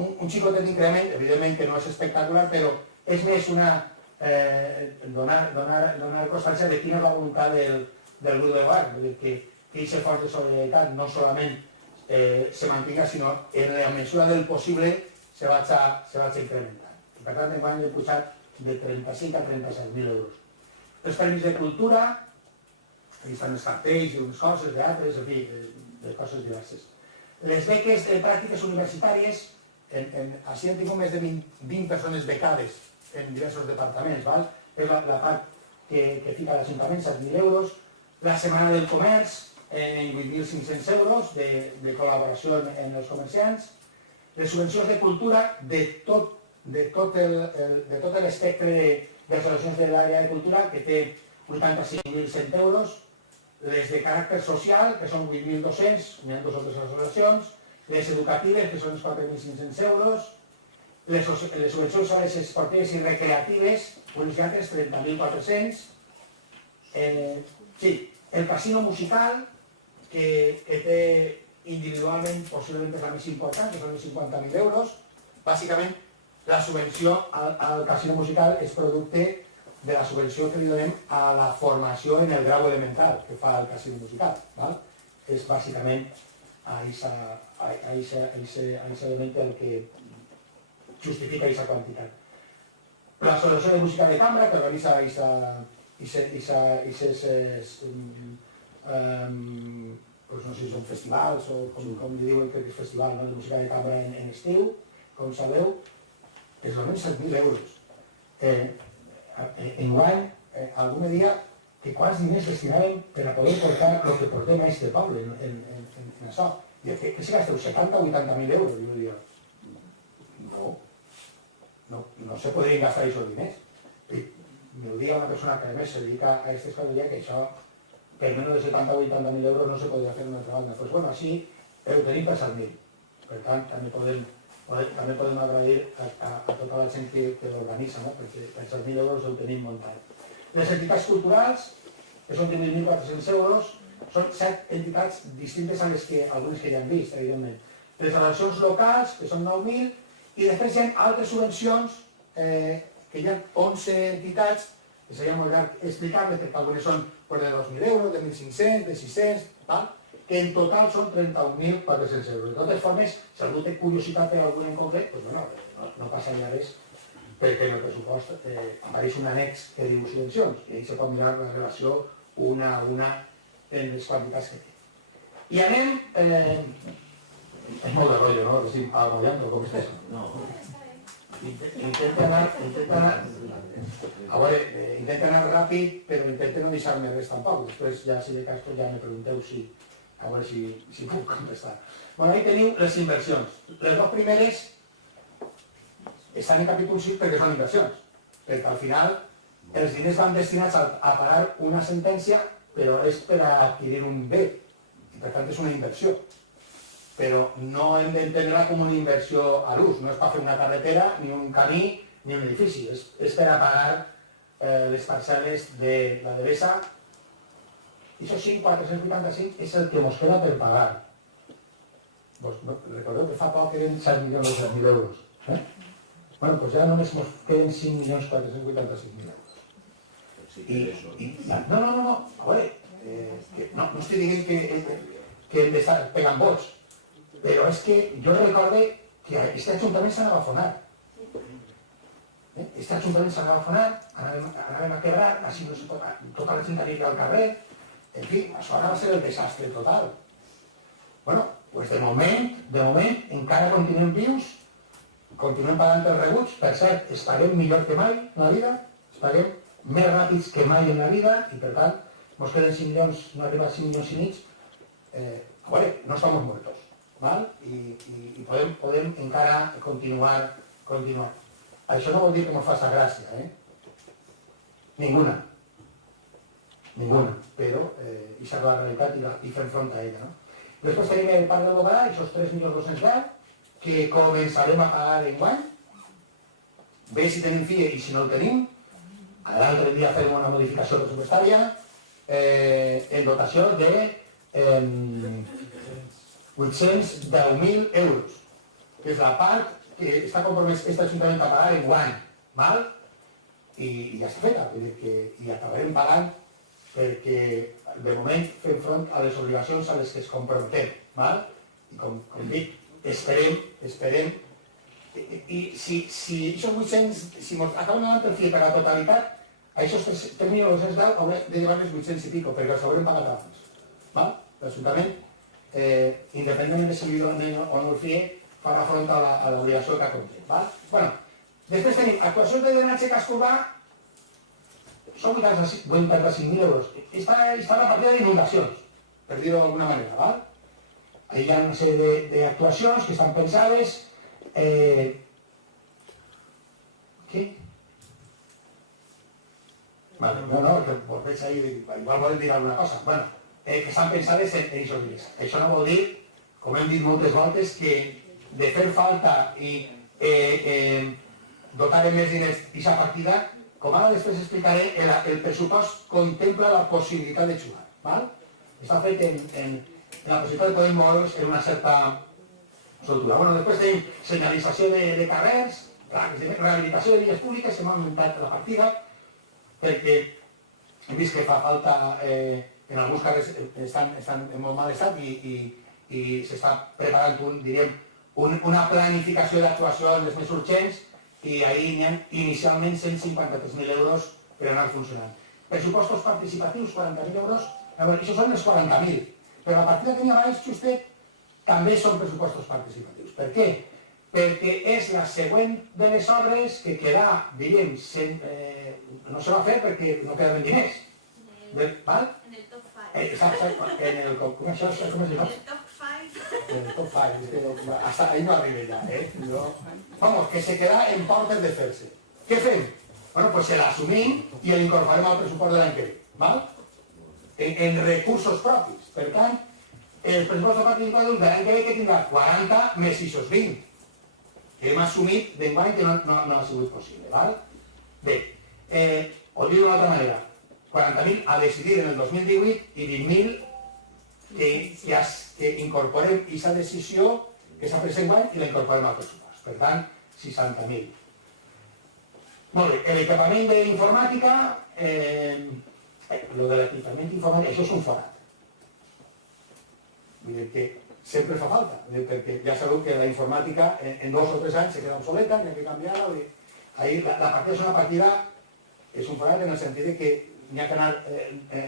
un xicotet d'increment, evidentment que no és espectacular, però és més donar constància de quina és la voluntat del grup de govern, que aquest fons de solidaritat no solament se mantinga, sinó en la mesura del possible se vaig incrementant. Per tant, enguany he pujat de 35 a 37.000 euros. Els premis de cultura, aquí estan els cartells i unes coses, teatres, en fi, de coses diverses. Les beques de pràctiques universitàries, així hem tingut més de 20 persones becades en diversos departaments, és la part que fica l'Ajuntament, 7.000 euros. La Setmana del Comerç, en 8.500 euros de col·laboració en els comerciants. Les subvencions de cultura de tot l'espectre de les associacions de l'àrea de cultura, que té 85.100 euros, les de caràcter social, que són 8.200, n'hi ha dues o tres associacions, les educatives, que són els 4.500 euros, les subvencions a les esportives i recreatives, uns i altres, 30.400, sí, el casino musical, que té individualment, possiblement és la més important, que són els 50.000 euros, bàsicament, la subvenció al casino musical és producte de la subvenció que li donem a la formació en el grau elemental que fa el casino musical. És bàsicament aquest element el que justifica aquesta quantitat. L'Associació de Música de Cambra, que organitza no sé si són festivals o com li diuen, crec que és festival de música de cambra en estiu, com sabeu, és almenys 7.000 euros. Enguany, algun dia, que quants diners destinàvem per a poder portar el que portem a aquest poble en això. Que si gasteu 70 o 80.000 euros, jo diria, no se podrien gastar aquests diners. Me ho diga una persona que a més se dedica a aquestes coses, diria que això, per menys de 70 o 80.000 euros no se podria fer d'una altra banda. Doncs bueno, així ho tenim per 7.000. Per tant, també podem agrair a tota la gent que l'organitza, perquè per 7.000 euros ho tenim muntat. Les entitats culturals, que són 18.400 euros, són 7 entitats distintes a algunes que ja hem vist, evidentment. Les relacions locals, que són 9.000, i després hi ha altres subvencions, que hi ha 11 entitats, que seria molt llarg explicar-les, perquè algunes són de 2.000 euros, de 1.500, de 600, que en total són 31.400 euros. De totes formes, si algú té curiositat per algun en concret, doncs bueno, no passa ni res, perquè en el pressupost apareix un annex que diu subvencions, i ahí se pot mirar la relació una a una en les quantitats que té. I anem... és molt de rotllo, no? Estic agollant, però com estàs? No. Intenta anar... A veure, intenta anar ràpid, però intenta no deixar-me res tampoc. Després, ja si de cas, ja me pregunteu si... A veure si puc contestar. Bueno, ahí teniu les inversions. Les dues primeres estan en capítol 6 perquè són inversions. Perquè al final els diners van destinats a pagar una sentència, però és per a adquirir un bé. I per tant és una inversió. Però no hem d'entendre-la com una inversió a l'ús. No és per fer una carretera, ni un camí, ni un edifici. És per a pagar les parcel·les de la devesa. I això sí, 485 és el que ens queda per pagar. Recordeu que fa poc eren 7.200.000 euros. Bueno, doncs ja només ens queden 5.485.000 euros. No. A veure, no estic dient que hem d'estar pegant vots, però és que jo recorde que aquest ajuntament s'anava a afonar. Aquest ajuntament s'anava a afonar, anàvem a quebrar, així no se pot, tota la gent aniria al carrer. En fi, això ara va ser el desastre total. Bueno, doncs de moment, encara continuem vius, continuem pagant els rebuts, per cert, es paguem millor que mai en la vida, es paguem més ràpids que mai en la vida, i per tant, ens queden 5 milions, no arriba a 5 milions i mig, a veure, no estamos muertos, val? I podem encara continuar. Això no vol dir que ens faci gràcia, Ninguna, però això és la realitat i fem front a ella. Després tenim el parc del Dobarà, aquests 3.210.000, que començarem a pagar enguany. Bé si tenim FIE i si no el tenim. L'altre dia farem una modificació pressupostària en dotació de 810.000 euros, que és la part que està compromès aquest ajuntament a pagar enguany. I ja està feta, i acabarem pagant perquè de moment fem front a les obligacions a les que es comprometem. I com dic, esperem, i si aquests 800, si acabem davant el FIE per la totalitat, a aquests 3.210 haurem de llevar-les 800 i pico, perquè els haurem pagat abans. L'Ajuntament, independentment de si li donen o no el FIE, farà front a l'obligació que ha contret. Després tenim actuacions de drenatge casc urbà, són 85.000 euros. Està la partida d'inundacions, per dir-ho d'alguna manera. Hi ha una sèrie d'actuacions que estan pensades. Què? No, que vos veig ahí, igual volen dir alguna cosa. Que estan pensades en aquests dies. Això no vol dir, com hem dit moltes voltes, que de fer falta i dotar de més diners aquesta partida, com ara després explicaré, el pressupost contempla la possibilitat de jugar. Està fet en la possibilitat de poder moure's en una certa soltura. Després tenim senyalització de carrers, rehabilitació de vies públiques, que m'ha augmentat la partida, perquè hem vist que fa falta, en alguns carrers estan en molt mal estat i s'està preparant una planificació d'actuacions més urgents, i ahir n'hi ha inicialment 153.000 euros per anar funcionant. Pressupostos participatius, 40.000 euros, això són els 40.000, però la partida que n'hi ha baix, justet, també són pressupostos participatius. Per què? Perquè és la següent de les obres que queda, diríem, no se va fer perquè no quedaven diners. En el top 5. Exacte, en el top 5. En el top 5, hasta ahí no arriba ya, Vamos, que se queda en portes de fer-se. Què fem? Pues se l'assumim i l'incorporem al pressupost de l'any que ve, en recursos propis. Per tant, el pressupost participatiu de l'any que ve que tindrà 40 més 620, que hem assumit d'enguany que no ha sigut possible. Bé, ho dic d'una altra manera, 40.000 a decidir en el 2018 i 20.000 que incorporem aquesta decisió que s'ha pres enguany i la incorporem al pressupost. Per tant, 60.000. Molt bé, l'equipament d'informàtica, lo de l'equipament d'informàtica, això és un forat. Vull dir que sempre fa falta, perquè ja sabeu que la informàtica en 2 o 3 anys se queda obsoleta, n'hi ha que canviar-la. La partida és una partida, és un forat en el sentit que n'hi ha que anar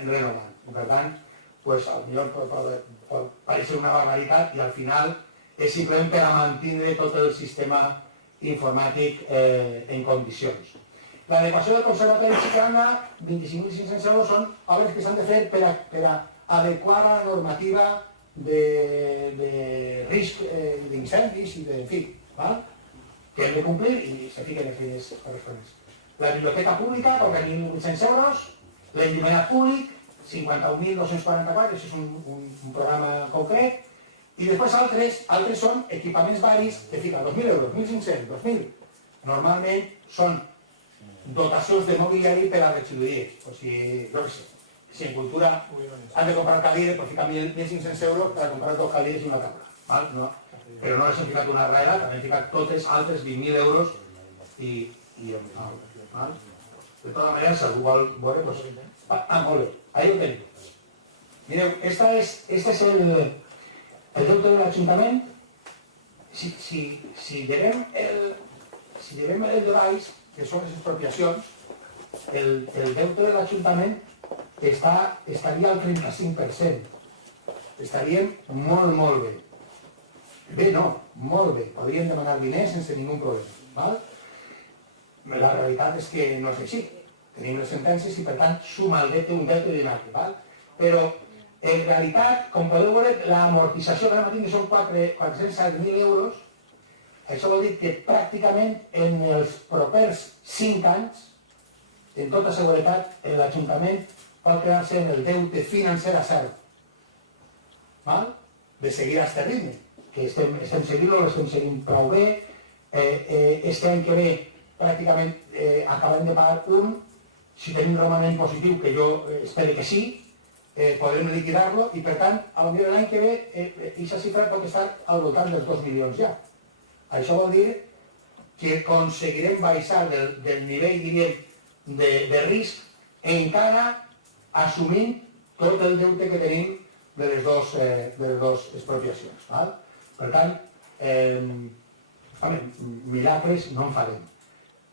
renovant. Per tant, potser pot parecer una barbaritat i al final és simplement per a mantenir tot el sistema informàtic en condicions. L'adequació del conservatori de Xiclana, 25.500 euros, són obres que s'han de fer per a adequar a la normativa de risc d'incendis i en fi, que hem de complir i se fiquen els diners corresponents. La biblioteca pública, 40.800 euros, l'enllumenat públic, 51.244, això és un programa concret, i després altres són equipaments varis que fica 2.000 euros, 1.500, 2.000. Normalment són dotacions de mobiliari per a regidories. O sigui, jo què sé, si en cultura han de comprar cadires, doncs ficar 1.500 euros per a comprar 2 cadires i una taula. No? Però no les hem ficat una darrere, també hem ficat totes altres 20.000 euros i de tota manera, si algú vol veure, doncs... molt bé, ahí ho tenim. Mireu, este és el deute de l'Ajuntament. Si llevem el de baix, que són les expropiacions, el deute de l'Ajuntament estaria al 35%. Estaríem molt bé. Bé no, molt bé. Podríem demanar diners sense ningú problema. La realitat és que no és així. Tenim les sentències i per tant suma el deute un deute dinàmic. Però en realitat, com podeu veure, l'amortització que ara mateix són 407.000 euros. Això vol dir que pràcticament en els propers 5 anys, en tota seguretat, l'Ajuntament pot quedar-se en el deute financer a zero. De seguir a este ritme, que estem seguint-lo, l'estem seguint prou bé. Este any que ve pràcticament acabem de pagar si tenim romanent positiu, que jo espero que sí, podrem liquidar-lo i per tant, a lo millor l'any que ve aquesta xifra pot estar al voltant dels 2 milions ja. Això vol dir que aconseguirem baixar del nivell, diríem, de risc encara assumint tot el deute que tenim de les dues expropiacions. Per tant, miracles no en farem,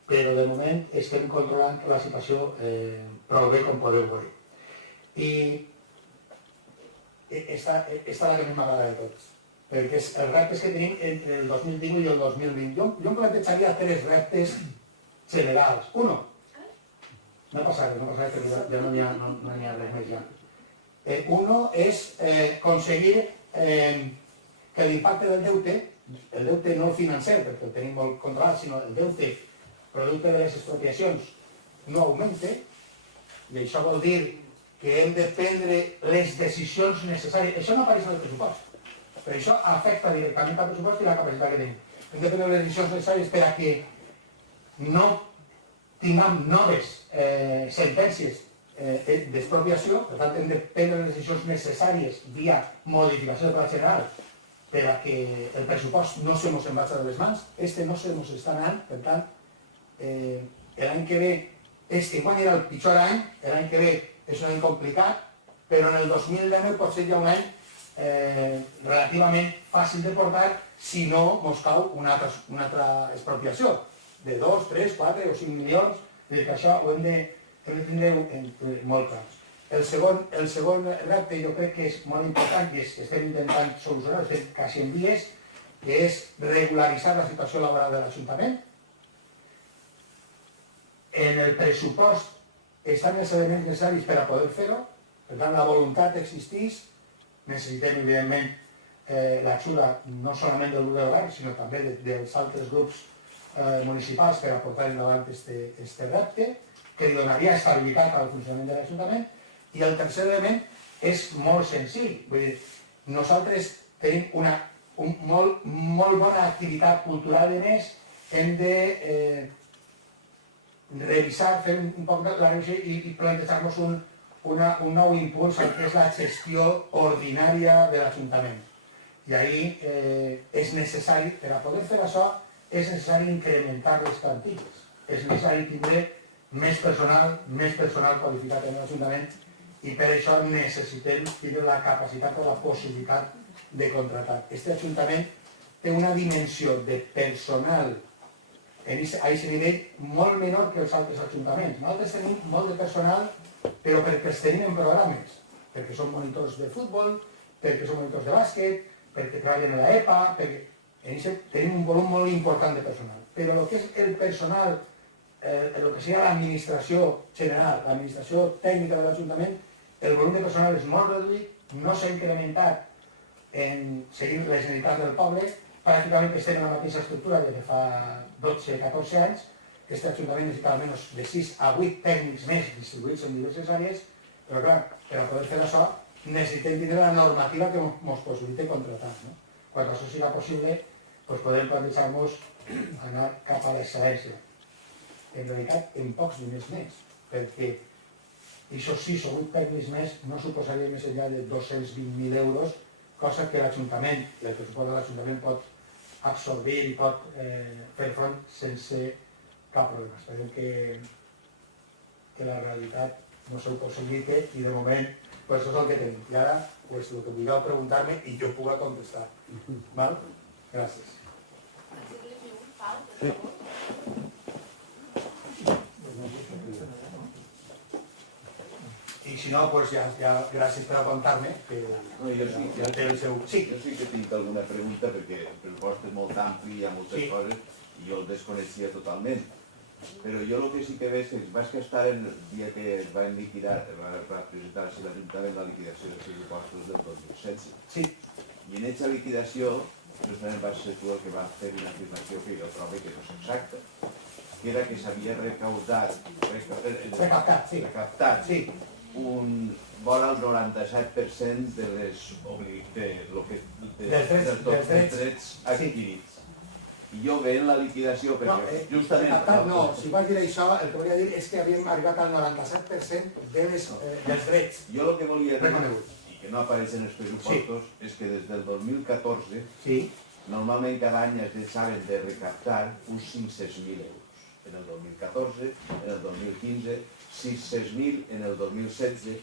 però de moment estem controlant la situació prou bé, com podeu veure. I esta és la que més m'agrada de tots, perquè els reptes que tenim entre el 2019 i el 2020. Jo em plantejaria 3 reptes generals. Uno, no passa res, perquè ja no n'hi ha res més ja. Uno és aconseguir que l'impacte del deute, el deute no financer, perquè el tenim molt controlat, sinó el deute producte de les expropiacions, no augmente, i això vol dir que hem de prendre les decisions necessàries. Això no apareix en el pressupost, però això afecta directament al pressupost i la capacitat que tenim. Hem de prendre les decisions necessàries per a que no tinguem noves sentències d'expropiació. Per tant, hem de prendre les decisions necessàries via modificació del Pla General per a que el pressupost no se mos envaja de les mans. No se mos està anant, per tant, l'any que ve, enguany era el pitjor any, l'any que ve és un any complicat, però en el 2019 pot ser ja un any relativament fàcil de portar si no mos cau una altra expropiació de 2, 3, 4 o 5 milions, que això ho hem de tindre molt clar. El segon repte jo crec que és molt important i estem intentant solucionar, estem quasi en dies, que és regularitzar la situació laboral de l'Ajuntament. En el pressupost estan els elements necessaris per a poder fer-ho, per tant la voluntat existeix, necessitem evidentment l'ajuda no solament del grup de govern, sinó també dels altres grups municipals per a portar endavant aquest repte, que li donaria estabilitat al funcionament de l'Ajuntament. I el tercer element és molt senzill, vull dir, nosaltres tenim una molt bona activitat cultural de més, hem de revisar, fer un poc la revisió i plantejar-nos un nou impuls al que és la gestió ordinària de l'Ajuntament. I ahí és necessari, per a poder fer això, és necessari incrementar les plantilles. És necessari tindre més personal qualificat en l'Ajuntament i per això necessitem tindre la capacitat o la possibilitat de contratar. Este Ajuntament té una dimensió de personal a aquest nivell molt menor que els altres ajuntaments. Nosaltres tenim molt de personal, però perquè els tenim en programes, perquè són monitors de futbol, perquè són monitors de bàsquet, perquè treballen a l'EPA, perquè tenim un volum molt important de personal. Però el que és el personal, el que sigui l'administració general, l'administració tècnica de l'Ajuntament, el volum de personal és molt reduït, no s'ha incrementat en seguir les necessitats del poble, pràcticament estem en la mateixa estructura des de fa 12-14 anys. Aquest Ajuntament necessita almenys de 6 a 8 tècnics més distribuïts en diverses àrees, però clar, per a poder fer això necessitem tindre la normativa que ens possibilite contratar. Quan això siga possible, podem plantejar-nos anar cap a l'excel·lència. En realitat, en pocs diners més, perquè aquests 6 o 8 tècnics més no suposaria més enllà de 220.000 euros, cosa que l'Ajuntament i el pressupost de l'Ajuntament pot absorbir i pot fer front sense cap problema. Esperem que la realitat no se ho possibilite i de moment això és el que tenim. I ara el que vulgueu preguntar-me i jo puc contestar. Gràcies. I si no, doncs ja gràcies per aguantar-me, que ja té el seu... Sí. Jo sí que tinc alguna pregunta, perquè el pressupost és molt ampli, hi ha moltes coses, i jo el desconeixia totalment. Però jo el que sí que veig és que vaig estar el dia que es va liquidar, va presentar-se l'Ajuntament la liquidació dels pressupostos del 2016. Sí. I en aquesta liquidació, justament va ser tu el que va fer una afirmació que jo trobo que no és exacta, que era que s'havia recaptat un vora el 97% dels drets adquirits. I jo veig la liquidació perquè justament... No, si vas dir això, el que volia dir és que havíem arribat al 97% dels drets. Jo el que volia dir, i que no apareix en els pressupostos, és que des del 2014, normalment cada any es deixaven de recaptar uns 500.000 euros. En el 2014, en el 2015, 600.000 en el 2016,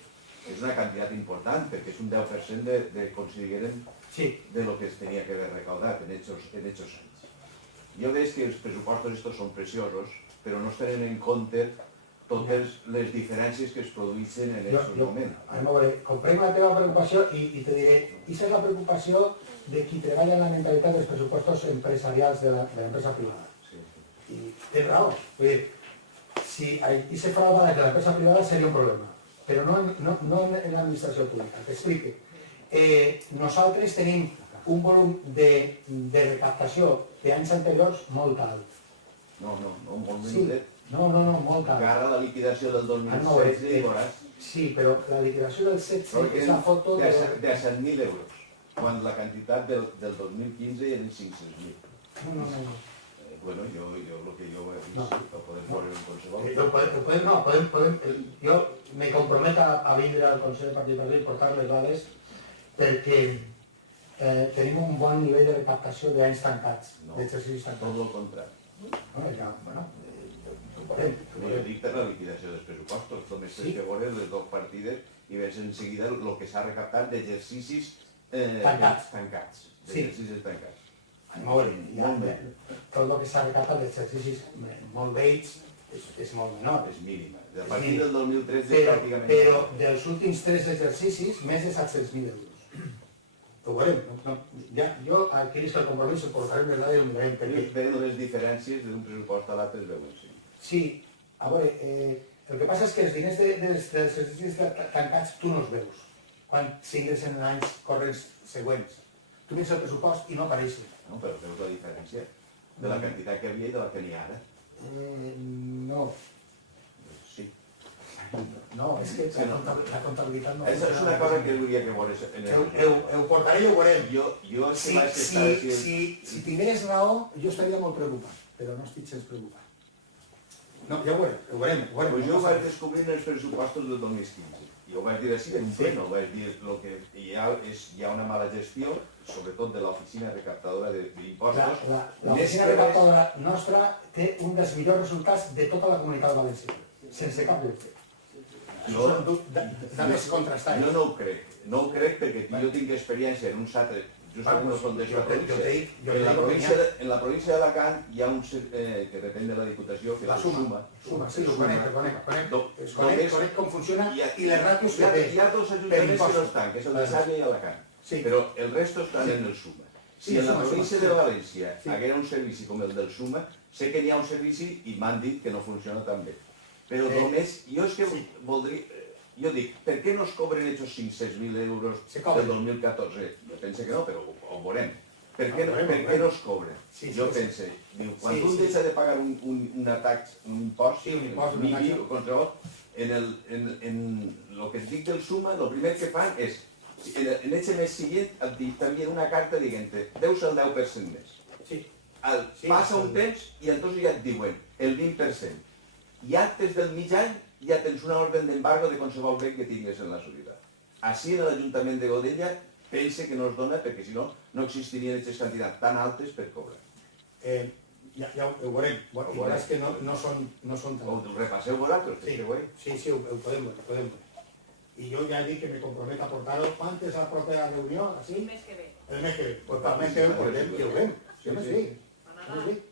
és una quantitat important, perquè és un 10% de considerem de lo que es tenia que haver recaudat en aquests anys. Jo veig que els pressupostos estos són preciosos, però no es tenen en compte totes les diferències que es produeixen en aquest moment. Comprenc la teva preocupació i te diré, aquesta és la preocupació de qui treballa en la mentalitat dels pressupostos empresarials de l'empresa privada. I tens raó. Vull dir, si aquest frau va de l'empresa privada seria un problema, però no en l'administració pública. T'explico. Nosaltres tenim un volum de recaptació d'anys anteriors molt alt. No, molt minutet. No, molt alt. Agarra la liquidació del 2016 i veuràs. Sí, però la liquidació del 16 és la foto de 100.000 euros, quan la quantitat del 2015 eren 500.000. No. Bueno, jo el que jo he vist, ho podem veure en qualsevol. Jo me comprometo a vindre al Consell de Partit i portar les dades perquè tenim un bon nivell de recaptació d'anys tancats, d'exercicis tancats. Tot el contrari. Jo dic per la liquidació dels pressupostos, només tens que veure les dues partides i veus en seguida el que s'ha recaptat d'exercicis tancats. Tot el que s'ha recaptat d'exercicis molt vells és molt menor. És mínima. A partir del 2013 pràcticament... Però dels últims 3 exercicis, més de 700.000 euros. Ho veurem. Jo adquirisc el compromís, el portarem les dades i ho mirarem. Veuen les diferències d'un pressupost a l'altre, es veuen, sí. Sí, a veure, el que passa és que els diners dels exercicis tancats tu no els veus quan s'ingressen en anys corrents següents. Tu mires el pressupost i no apareixen. No, però veus la diferència de la quantitat que havia i de la que n'hi ha ara. No. Sí. No, és que la comptabilitat no... És una cosa que hauria que veure en el... Ho portaré i ho veurem. Jo és que vaig estar aquí... Si tingués raó, jo estaria molt preocupat, però no estic gens preocupat. No, ja ho veurem. Pues jo ho vaig descobrir en els pressupostos del 2015. I ho vaig dir així en pleno, vaig dir que hi ha una mala gestió, sobretot de l'oficina recaptadora d'impostos. L'oficina recaptadora nostra té un dels millors resultats de tota la comunitat valenciana, sense cap dubte. Això són dades contrastades. Jo no ho crec. No ho crec perquè jo tinc experiència en un SAT, justament no són d'això província. En la província d'Alacant hi ha un que depèn de la Diputació, que La és suma. Sí, ho conec. Conec com funciona i les ràtios que té. Hi ha dos ajuntaments que no estan, que és el de Sàvia i Alacant. Però el resto estan en el SUMA. Si en la província de València haguera un servici com el del SUMA, sé que n'hi ha un servici i m'han dit que no funciona tan bé. Però només, jo és que voldria... Jo dic, per què no es cobren aquests 500.000 euros del 2014? Jo pense que no, però ho veurem. Per què no es cobren? Jo pense, quan un deixa de pagar una taxa, un impost, MIBI o qualsevol, en el que et dic del SUMA, el primer que fan és, en aquest mes següent t'envien una carta dient-te, deus el 10% més. Passa un temps i entonces ja et diuen el 20%. I antes del mig any ja tens una ordre d'embargo de qualsevol bé que tingues en la societat. Així en l'Ajuntament de Godella pense que no es dona perquè si no, no existirien aquestes quantitats tan altes per cobrar. Ja ho veurem. I veuràs que no són tan... Ho repasseu vosaltres? Sí, ho podem veure. I jo ja dic que me comprometo a portar-ho. Quan és la propera reunió? El mes que ve. El mes que ve. Pues realment ho portem i ho veurem. Sí,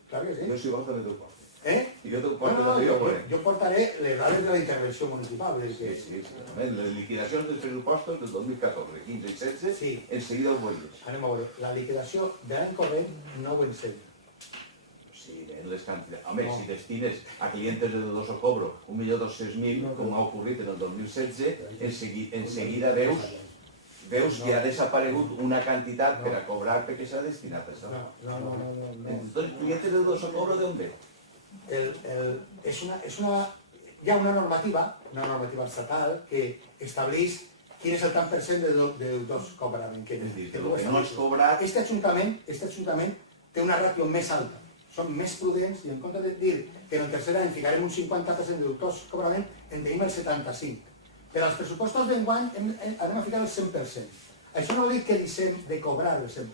clar que sí. Jo si vols també t'ho porto. I jo t'ho porto també ho veurem. Jo portaré les dades de la intervenció municipal. Sí, les liquidacions dels pressupostos del 2014, 15 i 16, en seguida ho veurem. Anem a veure, la liquidació de l'any corrent no ho ensenya. Sí, en les quantitats. Home, si destines a clientes de dudoso cobro 1.200.000, com ha ocorrit en el 2016, en seguida veus que ha desaparegut una quantitat per a cobrar perquè s'ha destinat a això. No. Entonces, clientes de dudoso cobro d'on ve? Hi ha una normativa estatal que estableix quin és el tant per cent de deutors cobrament. És dir, que el que no has cobrat... Este ajuntament té una ràtio més alta. Són més prudents i en compte de dir que en el tercer any ficarem un 50% de deutors cobrament, en tenim el 75%. Per als pressupostos d'enguany anem a ficar el 100%. Això no vol dir que deixem de cobrar el 100%,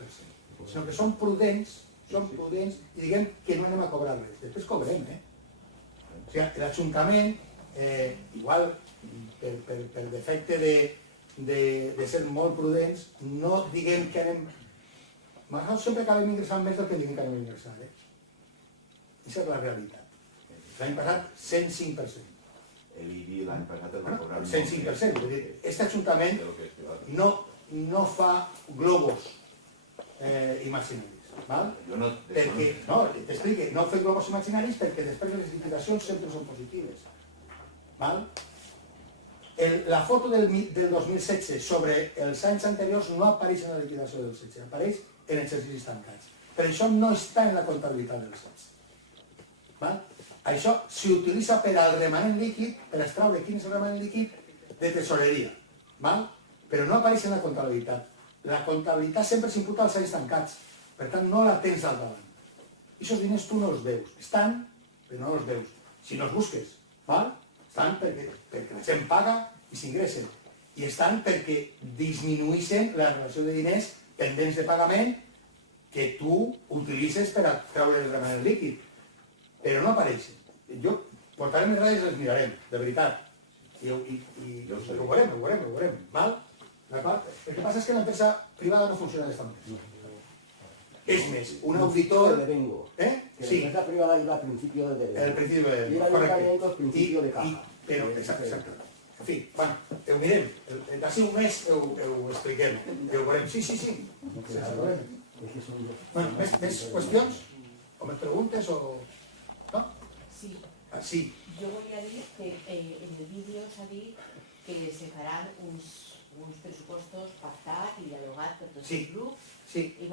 sinó que som prudents i diguem que no anem a cobrar res. Després cobrem, O sigui, l'Ajuntament, igual per defecte de ser molt prudents, no diguem que anem... Nosaltres sempre acabem ingressant més del que diguem que anem a ingressar, Aquesta és la realitat. L'any passat, 105%. L'IBI l'any passat el va cobrar 105%. Vull dir, aquest Ajuntament no fa globus imaginaris. Perquè, t'explique, no fem globus imaginaris perquè després les liquidacions sempre són positives. La foto del 2016 sobre els anys anteriors no apareix en la liquidació del 16, apareix en exercicis tancats. Per això no està en la comptabilitat dels anys. Això s'utilitza per al remanent líquid, per extraure quin és el remanent líquid de tesoreria. Però no apareix en la comptabilitat. La comptabilitat sempre s'imputa als anys tancats. Per tant, no la tens al davant. I aquests diners tu no els veus. Estan, però no els veus. Si no els busques. Estan perquè la gent paga i s'ingressen. I estan perquè disminueixen la relació de diners pendents de pagament que tu utilitzes per a treure el remanent líquid. Però no apareixen. Jo portarem les dades i les mirarem, de veritat. I ho veurem. El que passa és que l'empresa privada no funciona d'aquesta manera. És més, un auditor... de Vengo. Sí. La empresa privada iba al principio de derecho. El principio de derecho. Y el ayuntamiento al principio de caja. Però, exacte. En fi, ho mirem. D'ací un mes ho expliquem. I ho veurem. Sí. Sense problema. Més qüestions? O més preguntes? ¿No? Sí. Sí. Yo voy a decir que en el vídeo s'ha dit que se faran uns pressupostos pactats i dialogats per tots els grups. Sí. I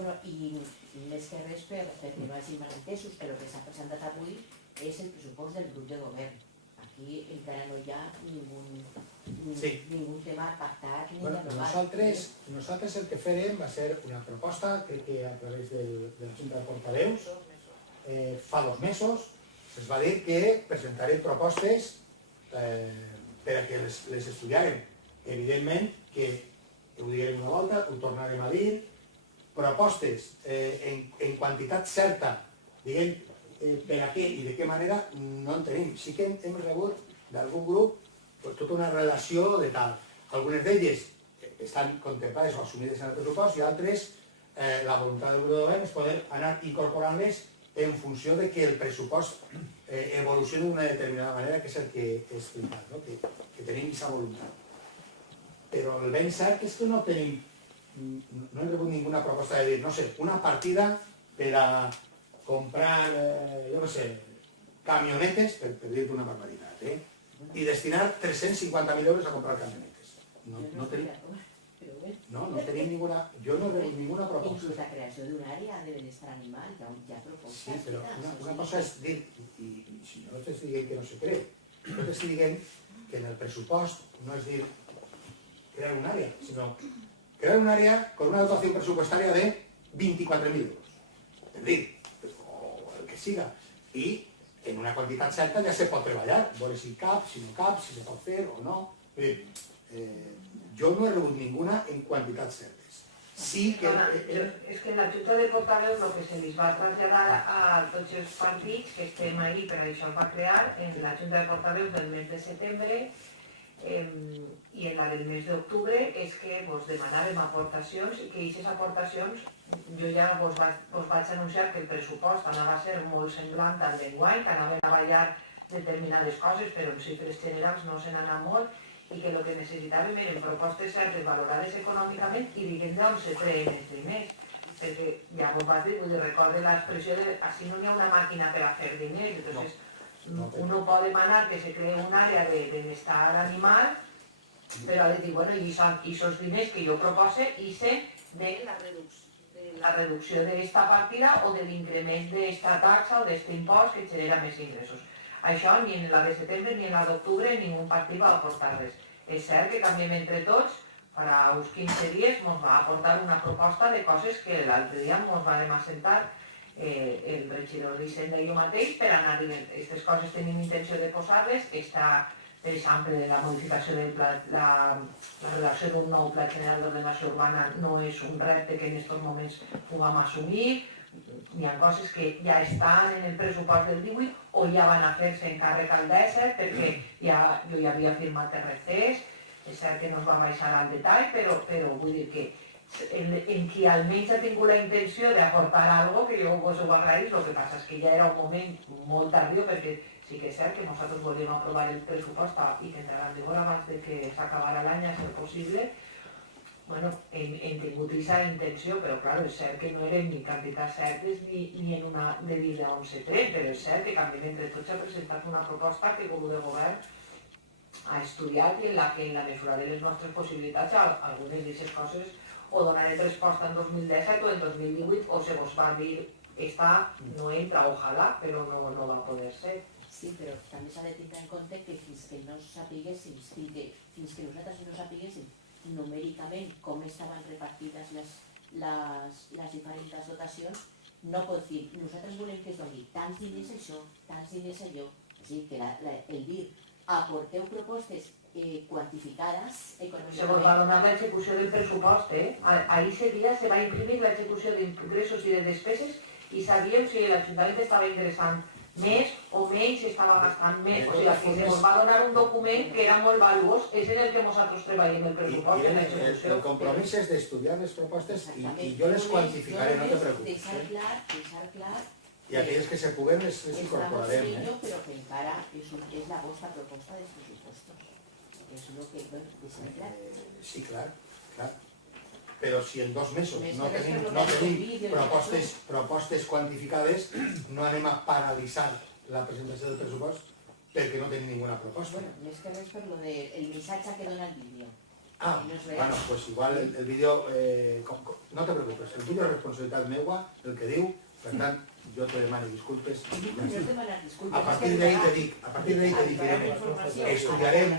més que res perquè no hagi malentesos, però el que s'ha presentat avui és el pressupost del grup de govern. Aquí encara no hi ha ningú tema pactat ni dialogat. Nosaltres el que farem va ser una proposta, crec que a través de la Junta de Portaveus, fa 2 mesos, es va dir que presentarem propostes per a que les estudiarem. Evidentment que ho direm una volta, ho tornarem a dir, propostes en quantitat certa, diguem per a què i de què manera no en tenim. Sí que hem rebut d'algun grup tota una relació de tal. Algunes d'elles estan contemplades o assumides en el pressupost i altres la voluntat del grup de govern és poder anar incorporant-les en funció de que el pressupost evolucioni d'una determinada manera, que és el que he explicat, no? Que tenim aquesta voluntat. Però el ben cert és que no tenim, no hem rebut ninguna proposta de dir, no sé, una partida per a comprar, jo no sé, camionetes, per dir-te una barbaritat, i destinar 350.000 euros a comprar camionetes. No tenim ninguna, jo no he rebut ninguna proposta. Inclús la creació d'un àrea de benestar animal, hi ha propostes. Sí, però una cosa és dir, i si no t'estic dient que no se creu, no t'estic dient que en el pressupost no és dir crear un àrea, sinó crear un àrea con una dotació pressupostària de 24.000 euros. És dir, o el que siga. I en una quantitat certa ja se pot treballar, veure si cap, si no cap, si se pot fer o no. Jo no he rebut ninguna en quantitats certes. Sí que... És que en la Junta de Portaveus el que se li va traslladar a tots els partits que estem ahí, per això es va crear, en la Junta de Portaveus del mes de setembre i en la del mes d'octubre, és que vos demanàvem aportacions i que aquestes aportacions, jo ja vos vaig anunciar que el pressupost anava a ser molt semblant al d'enguany, que anaven a ballar determinades coses, però en xifres generals no se n'anà molt, i que el que necessitàvem eren propostes certes valorades econòmicament i diguem d'on se treien els diners. Perquè ja vos vaig dir, recorde l'expressió de així no hi ha una màquina per a fer diners, entonces uno pot demanar que se cree un àrea de benestar animal, però ha de dir, bueno, i aquests diners que jo propose hice de la reducció d'esta partida o de l'increment d'esta taxa o d'este impost que genera més ingressos. Això ni en la de setembre ni en la d'octubre ningú partit va aportar res. És cert que canviem entre tots, farà uns 15 dies ens va aportar una proposta de coses que l'altre dia ens vam assentar el regidor d'Hisenda i jo mateix per anar dient aquestes coses tenim intenció de posar-les, per exemple, la modificació de la redacció d'un nou pla general d'ordenació urbana no és un repte que en aquests moments puguem assumir, hi ha coses que ja estan en el pressupost del 18 o ja van a fer-se encàrrec al 17 perquè jo ja havia firmat RCs, és cert que no es va baixar al detall, però vull dir que en qui almenys ha tingut la intenció d'aportar alguna cosa, que jo vos ho agraïs, el que passa és que ja era un moment molt tardiu perquè sí que és cert que nosaltres volíem aprovar el pressupost i que entrarà en vigor abans de que s'acabara l'any a ser possible. Bueno, hem tingut aquesta intenció, però clar, és cert que no eren ni quantitats certes ni en una de dir d'on se tret, però és cert que també entre tots ha presentat una proposta que el grup de govern ha estudiat i en la que en la mesura de les nostres possibilitats algunes d'aquestes coses o donarem resposta en 2017 o en 2018 o se vos va dir esta no entra, ojalà, però no va poder ser. Sí, però també s'ha de tenir en compte que fins que no sapiguéssim, fins que nosaltres no sapiguéssim numèricament com estaven repartides les diferents dotacions, no pot dir, nosaltres volem que es doni tants diners a això, tants diners a allò. O sigui, que el dir, aporteu propostes quantificades econòmicament... Se vos va donar l'execució del pressupost, ahir ese dia se va imprimir l'execució d'ingressos i de despeses i sabíem si l'Ajuntament estava ingressant més o menys, estava gastant més. O sigui, que se ens va donar un document que era molt valuós, és en el que nosaltres treballem el pressupost en l'execució. El compromís és d'estudiar les propostes i jo les quantificaré, no te preocupes. Deixar clar... I aquelles que se puguen les incorporarem. Però que encara és la vostra proposta dels pressupostos. És el que deixem clar. Sí, clar. Però si en 2 mesos no tenim propostes quantificades, no anem a paralitzar la presentació del pressupost perquè no tenim ninguna proposta. Bueno, més que res per lo del missatge que dona el vídeo. Bueno, pues igual el vídeo, no te preocupes, el vídeo és responsabilitat meua, el que diu, per tant, jo te demano disculpes. A partir d'ahí te dic, estudiarem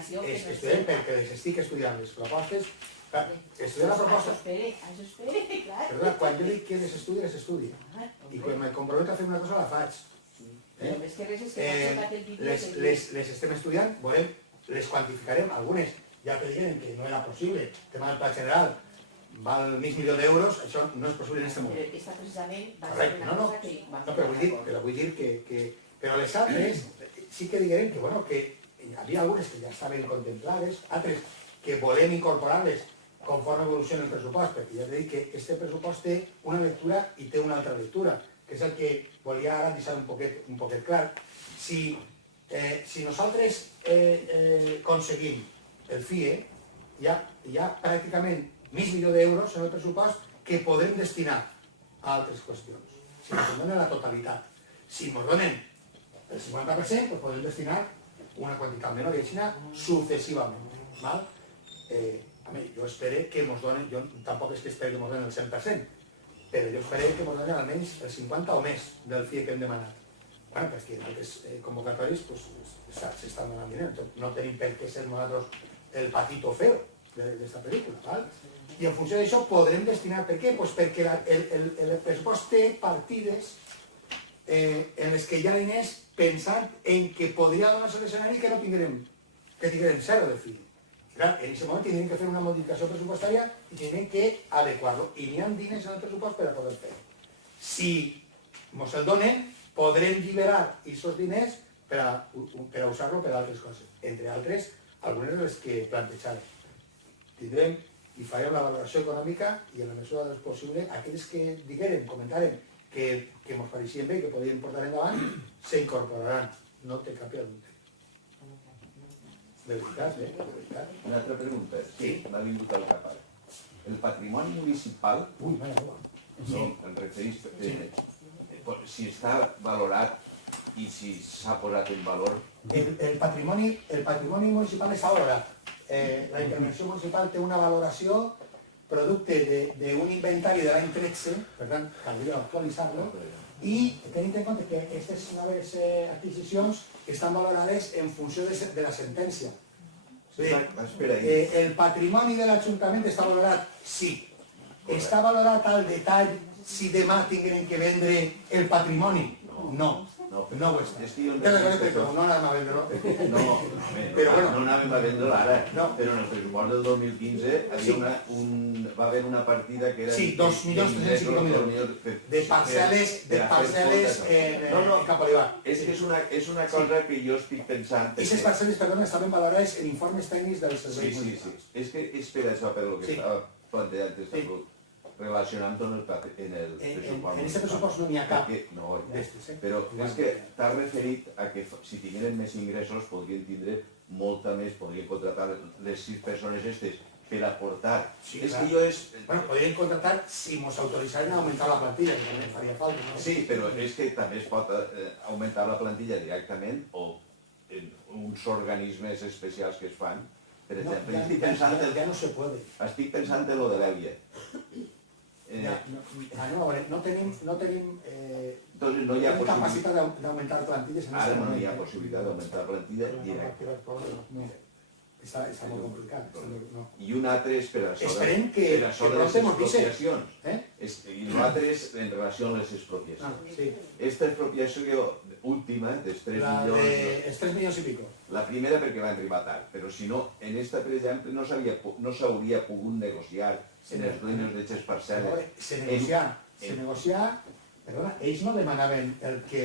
perquè les estic estudiant les propostes. Estudiar la proposta... Això espere, clar. Perdona, quan jo dic que les estudi. I quan me comprometo a fer una cosa, la faig. Però més que res és que el vídeo... Les estem estudiant, veurem, les quantificarem, algunes ja te diuen que no era possible. El tema del pla general val $500.000 d'euros, això no és possible en aquest moment. Però aquesta precisament va ser una cosa que... No, però vull dir que... Però les altres sí que diguem que hi havia algunes que ja estaven contemplades, altres que volem incorporar-les conforme evoluciona el pressupost, perquè ja t'he dit que aquest pressupost té una lectura i té una altra lectura, que és el que volia ara deixar un poquet clar. Si nosaltres aconseguim el FIE, hi ha pràcticament $1.000.000 d'euros en el pressupost que podem destinar a altres qüestions. Si ens donen la totalitat. Si ens donen el 50%, doncs podem destinar una quantitat menor i així successivament. Jo espero que ens donen, jo tampoc és que espero que ens donen el 100%, però jo espero que ens donen almenys el 50% o més del FIE que hem demanat. Perquè en altres convocatoris s'estan donant diners, no tenim per què ser nosaltres el patito feo d'aquesta pel·lícula. I en funció d'això podrem destinar, per què? Perquè el pressupost té partides en les que hi ha diners pensant en que podria donar-se l'escenari que no tindrem, que tindrem zero de FIE. En aquest moment tindrem que fer una modificació pressupostària i tindrem que adequar-lo. I n'hi ha diners en el pressupost per a poder fer. Si ens el donen, podrem alliberar aquests diners per a usar-lo per a altres coses. Entre altres, algunes de les que plantejarem. Tindrem i farem la valoració econòmica i en la mesura del possible aquelles que diguérem, comentarem que ens pareixien bé i que podíem portar endavant, s'incorporaran. No té cap dubte. De veritat, de veritat. Una altra pregunta, Sí. m'ha vingut al cap ara. El patrimoni municipal, Ui, mare meva. no, em referís, si està valorat i si s'ha posat en valor, El patrimoni municipal està valorat. La intervenció municipal té una valoració producte d'un inventari de l'any 13, per tant, caldria actualitzar-lo, i tenint en compte que aquestes noves adquisicions estan valorades en funció de la sentència. espera, El patrimoni de l'Ajuntament està valorat? Sí. Està valorat al detall si demà tinguem que vendre el patrimoni? No. No ho està. És que jo Té d'acord, però no anàvem a vendre-lo. no anàvem a vendre ara, però en el pressupost del 2015 va haver una partida que era... Sí, 2.305.000 de parcel·les en Cap Olivar. És que és una cosa que jo estic pensant... Aquestes parcel·les, perdona, estaven valorades en informes tècnics dels serveis Sí. municipals. És que és per això per el que estava plantejant relacionant en el pressupost. En aquest pressupost no n'hi ha cap. No, d'estes, però és que t'has referit a que si tingueren més ingressos podrien tindre molta més, podrien contratar les 6 persones aquestes per aportar. Sí, És clar. que jo és... Bueno, podríem contratar si ens autoritzaren a augmentar la plantilla, que també faria falta, no? Sí, però és que també es pot augmentar la plantilla directament o en uns organismes especials que es fan. Per exemple, Ja no se puede. estic pensant en lo de l'Èlia. No tenim Entonces no hi ha capacitat d'augmentar plantilles en Ara aquest no moment. hi ha possibilitat d'augmentar la plantilla directa. Està molt complicat. No. I un altre és per això Esperem que per això de les pronto nos dice. expropiacions. I l'altre és en relació amb les expropiacions. Sí. Esta expropiació última, dels 3 La milions... de 3 milions i pico. La primera perquè va arribar tard, però si no, en esta, per exemple, no s'hauria pogut negociar en els dueños d'aquestes parcel·les. Se negociar, perdona, ells no demanaven el que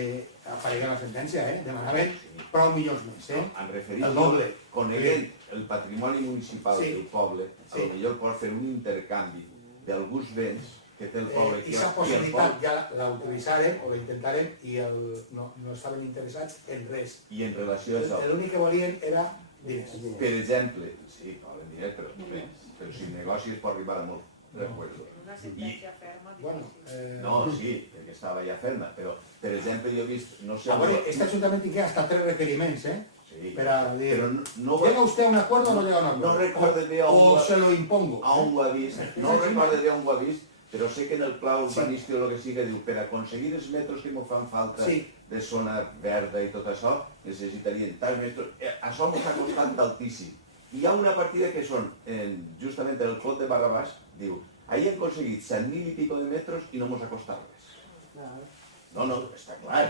aparegui en la sentència, demanaven prou milions més. Em referia El doble. Coneguent el patrimoni municipal Sí. del poble, Sí. potser pot fer un intercanvi d'alguns béns que té el poble. Aquesta possibilitat ja la utilitzarem o la intentarem i no estaven interessats en res. I en relació a això, L'únic que volien era diners. per exemple, sí, volen diners, però si el negoci es pot arribar a molts recuerdos. Una sentència ferma. Bueno, No, sí, perquè estava ja ferma, però, per exemple, jo he vist, no sé... a veure, este Ajuntament té hasta 3 requeriments, Sí, per a dir, però no ¿llega usted a un acuerdo o no llega a un acuerdo? No recuerdo bé o se lo impongo. a on ho ha vist, no recordo bé on ho ha vist, però sé que en el pla urbanístic o el que sigui diu per aconseguir els metres que m'ho fan falta Sí. de zona verda i tot això, necessitarien tants metres. Això m'ho ha costat altíssim. Hi ha una partida que són, justament el Clot de Barrabàs, diu, ahí hem aconseguit 100.000 i pico de metres i no m'ho ha costat res. No, està clar.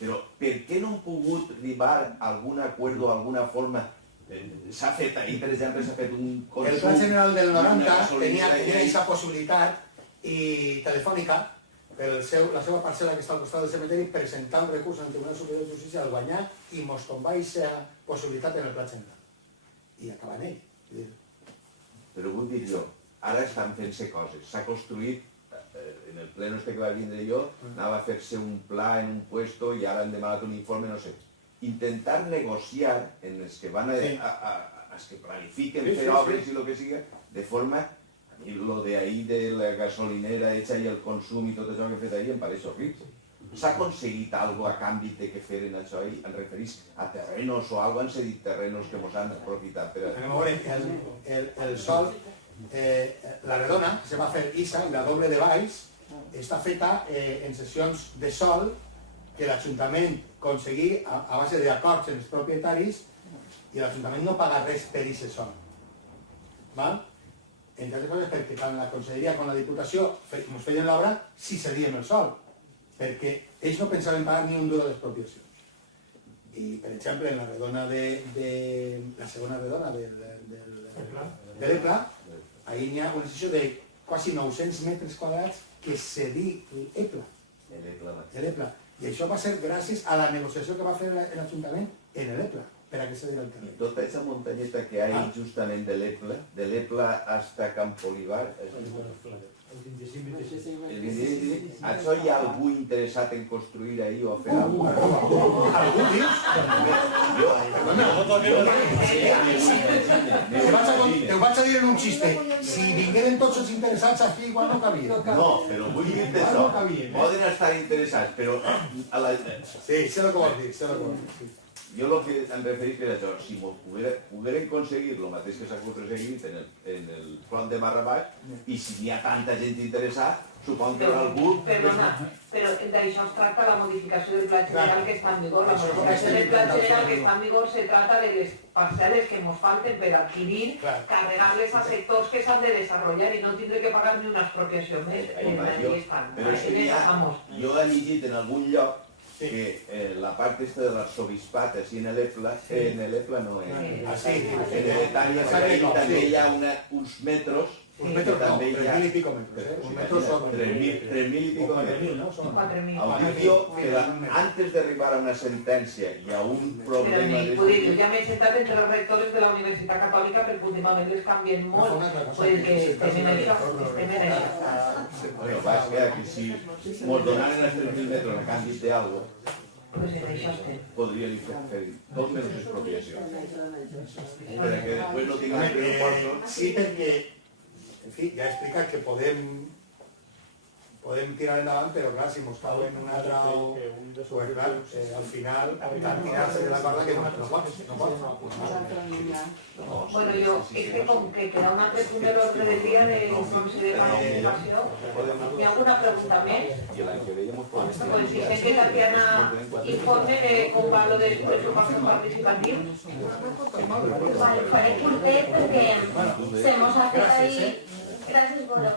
Però per què no hem pogut arribar a algun acord o alguna forma? S'ha fet ahir, per exemple, s'ha fet un consum... El Pla General del 90 d'una gasolina tenia aquesta possibilitat i telefònica, la seva parcel·la que està al costat del cementeri, presentar un recurs al Tribunal Superior de Justícia al guanyar i mos tombar aquesta possibilitat en el pla general. I acabar en ell. Però vull dir jo, ara estan fent-se coses. S'ha construït, en el pleno este que va vindre jo, anava a fer-se un pla en un puesto i ara han demanat un informe, no sé. Intentar negociar en els que van els que planifiquen fer obres i el que sigui, de forma, a mi lo de ahí de la gasolinera hecha i el consum i tot això que he fet ahir em pareix horrible. S'ha aconseguit alguna a canvi de que feren això i em referís a terrenos o alguna han cedit terrenos que mos han aprofitat per... Anem a veure, el sol, la redona, que se va fer ISA, la doble de baix, està feta en sessions de sol que l'Ajuntament aconseguí a base d'acords amb els propietaris i l'Ajuntament no paga res per aquest sol. Entre altres coses perquè tant la Conselleria com la Diputació ens feien l'obra si cedíem el sol, perquè ells no pensaven pagar ni un duro de l'expropiació. I, per exemple, en la redona la segona redona de l'EPLA, ahí n'hi ha una sessió de quasi 900 metres quadrats que cedí l'EPLA. I això va ser gràcies a la negociació que va fer l'Ajuntament en l'EPLA, per a que cedí el terreny. Tota aquesta muntanyeta que hi ha justament de l'EPLA hasta Campo Olivar, això hi ha algú interessat en construir ahí o fer alguna cosa? Algú dius? Te ho vaig a dir en un xiste. Si vingueren tots els interessats aquí, igual no cabia. No, però vull dir-te això. Poden estar interessats, però... Sí, sé el que vols dir, Jo el que em referís és això, si pogueren aconseguir el mateix que s'ha aconseguit en el front de barra baix, i si hi ha tanta gent interessada, supon que algú... Perdona, però d'això es tracta la modificació del pla general que està en vigor. La modificació del pla general que està en vigor se trata de les parcel·les que ens falten per adquirir, carregar-les a sectors que s'han de desenvolupar i no tindre que pagar ni una expropiació més. Però és que jo he llegit en algun lloc que la part esta de l'arzobispat, així en l'EPLA no, en Betània, també hi ha uns metros, un metro no, 3.000 y pico metros. Un metro son 3.000 y pico metros. ¿no? Son 4.000. Audicio que antes de arribar a una sentencia y a un problema de... Jo ja m'he sentat entre els rectors de la Universitat Catòlica perquè últimament les canvien molt, perquè estem en això. Bueno, va, és que si mos donaren els 3.000 metres a canvi d'algo, podrien fer tot menys expropiació. Perquè després no tinguem pressupostos. Sí, perquè, en fi, ja he explicat que podem tirar endavant, però clar, si mos cau en una altra o... Pues clar, al final, tant tirar-se de la corda que no pot. Bueno, jo, és que com que queda un altre punt de l'ordre del dia de l'informe de participació, hi ha alguna pregunta més? Pues dicen que Tatiana informe de com va lo del pressupost participatiu. Vale, faré curtet perquè se mos ha fet ahí... Gràcies, Goro.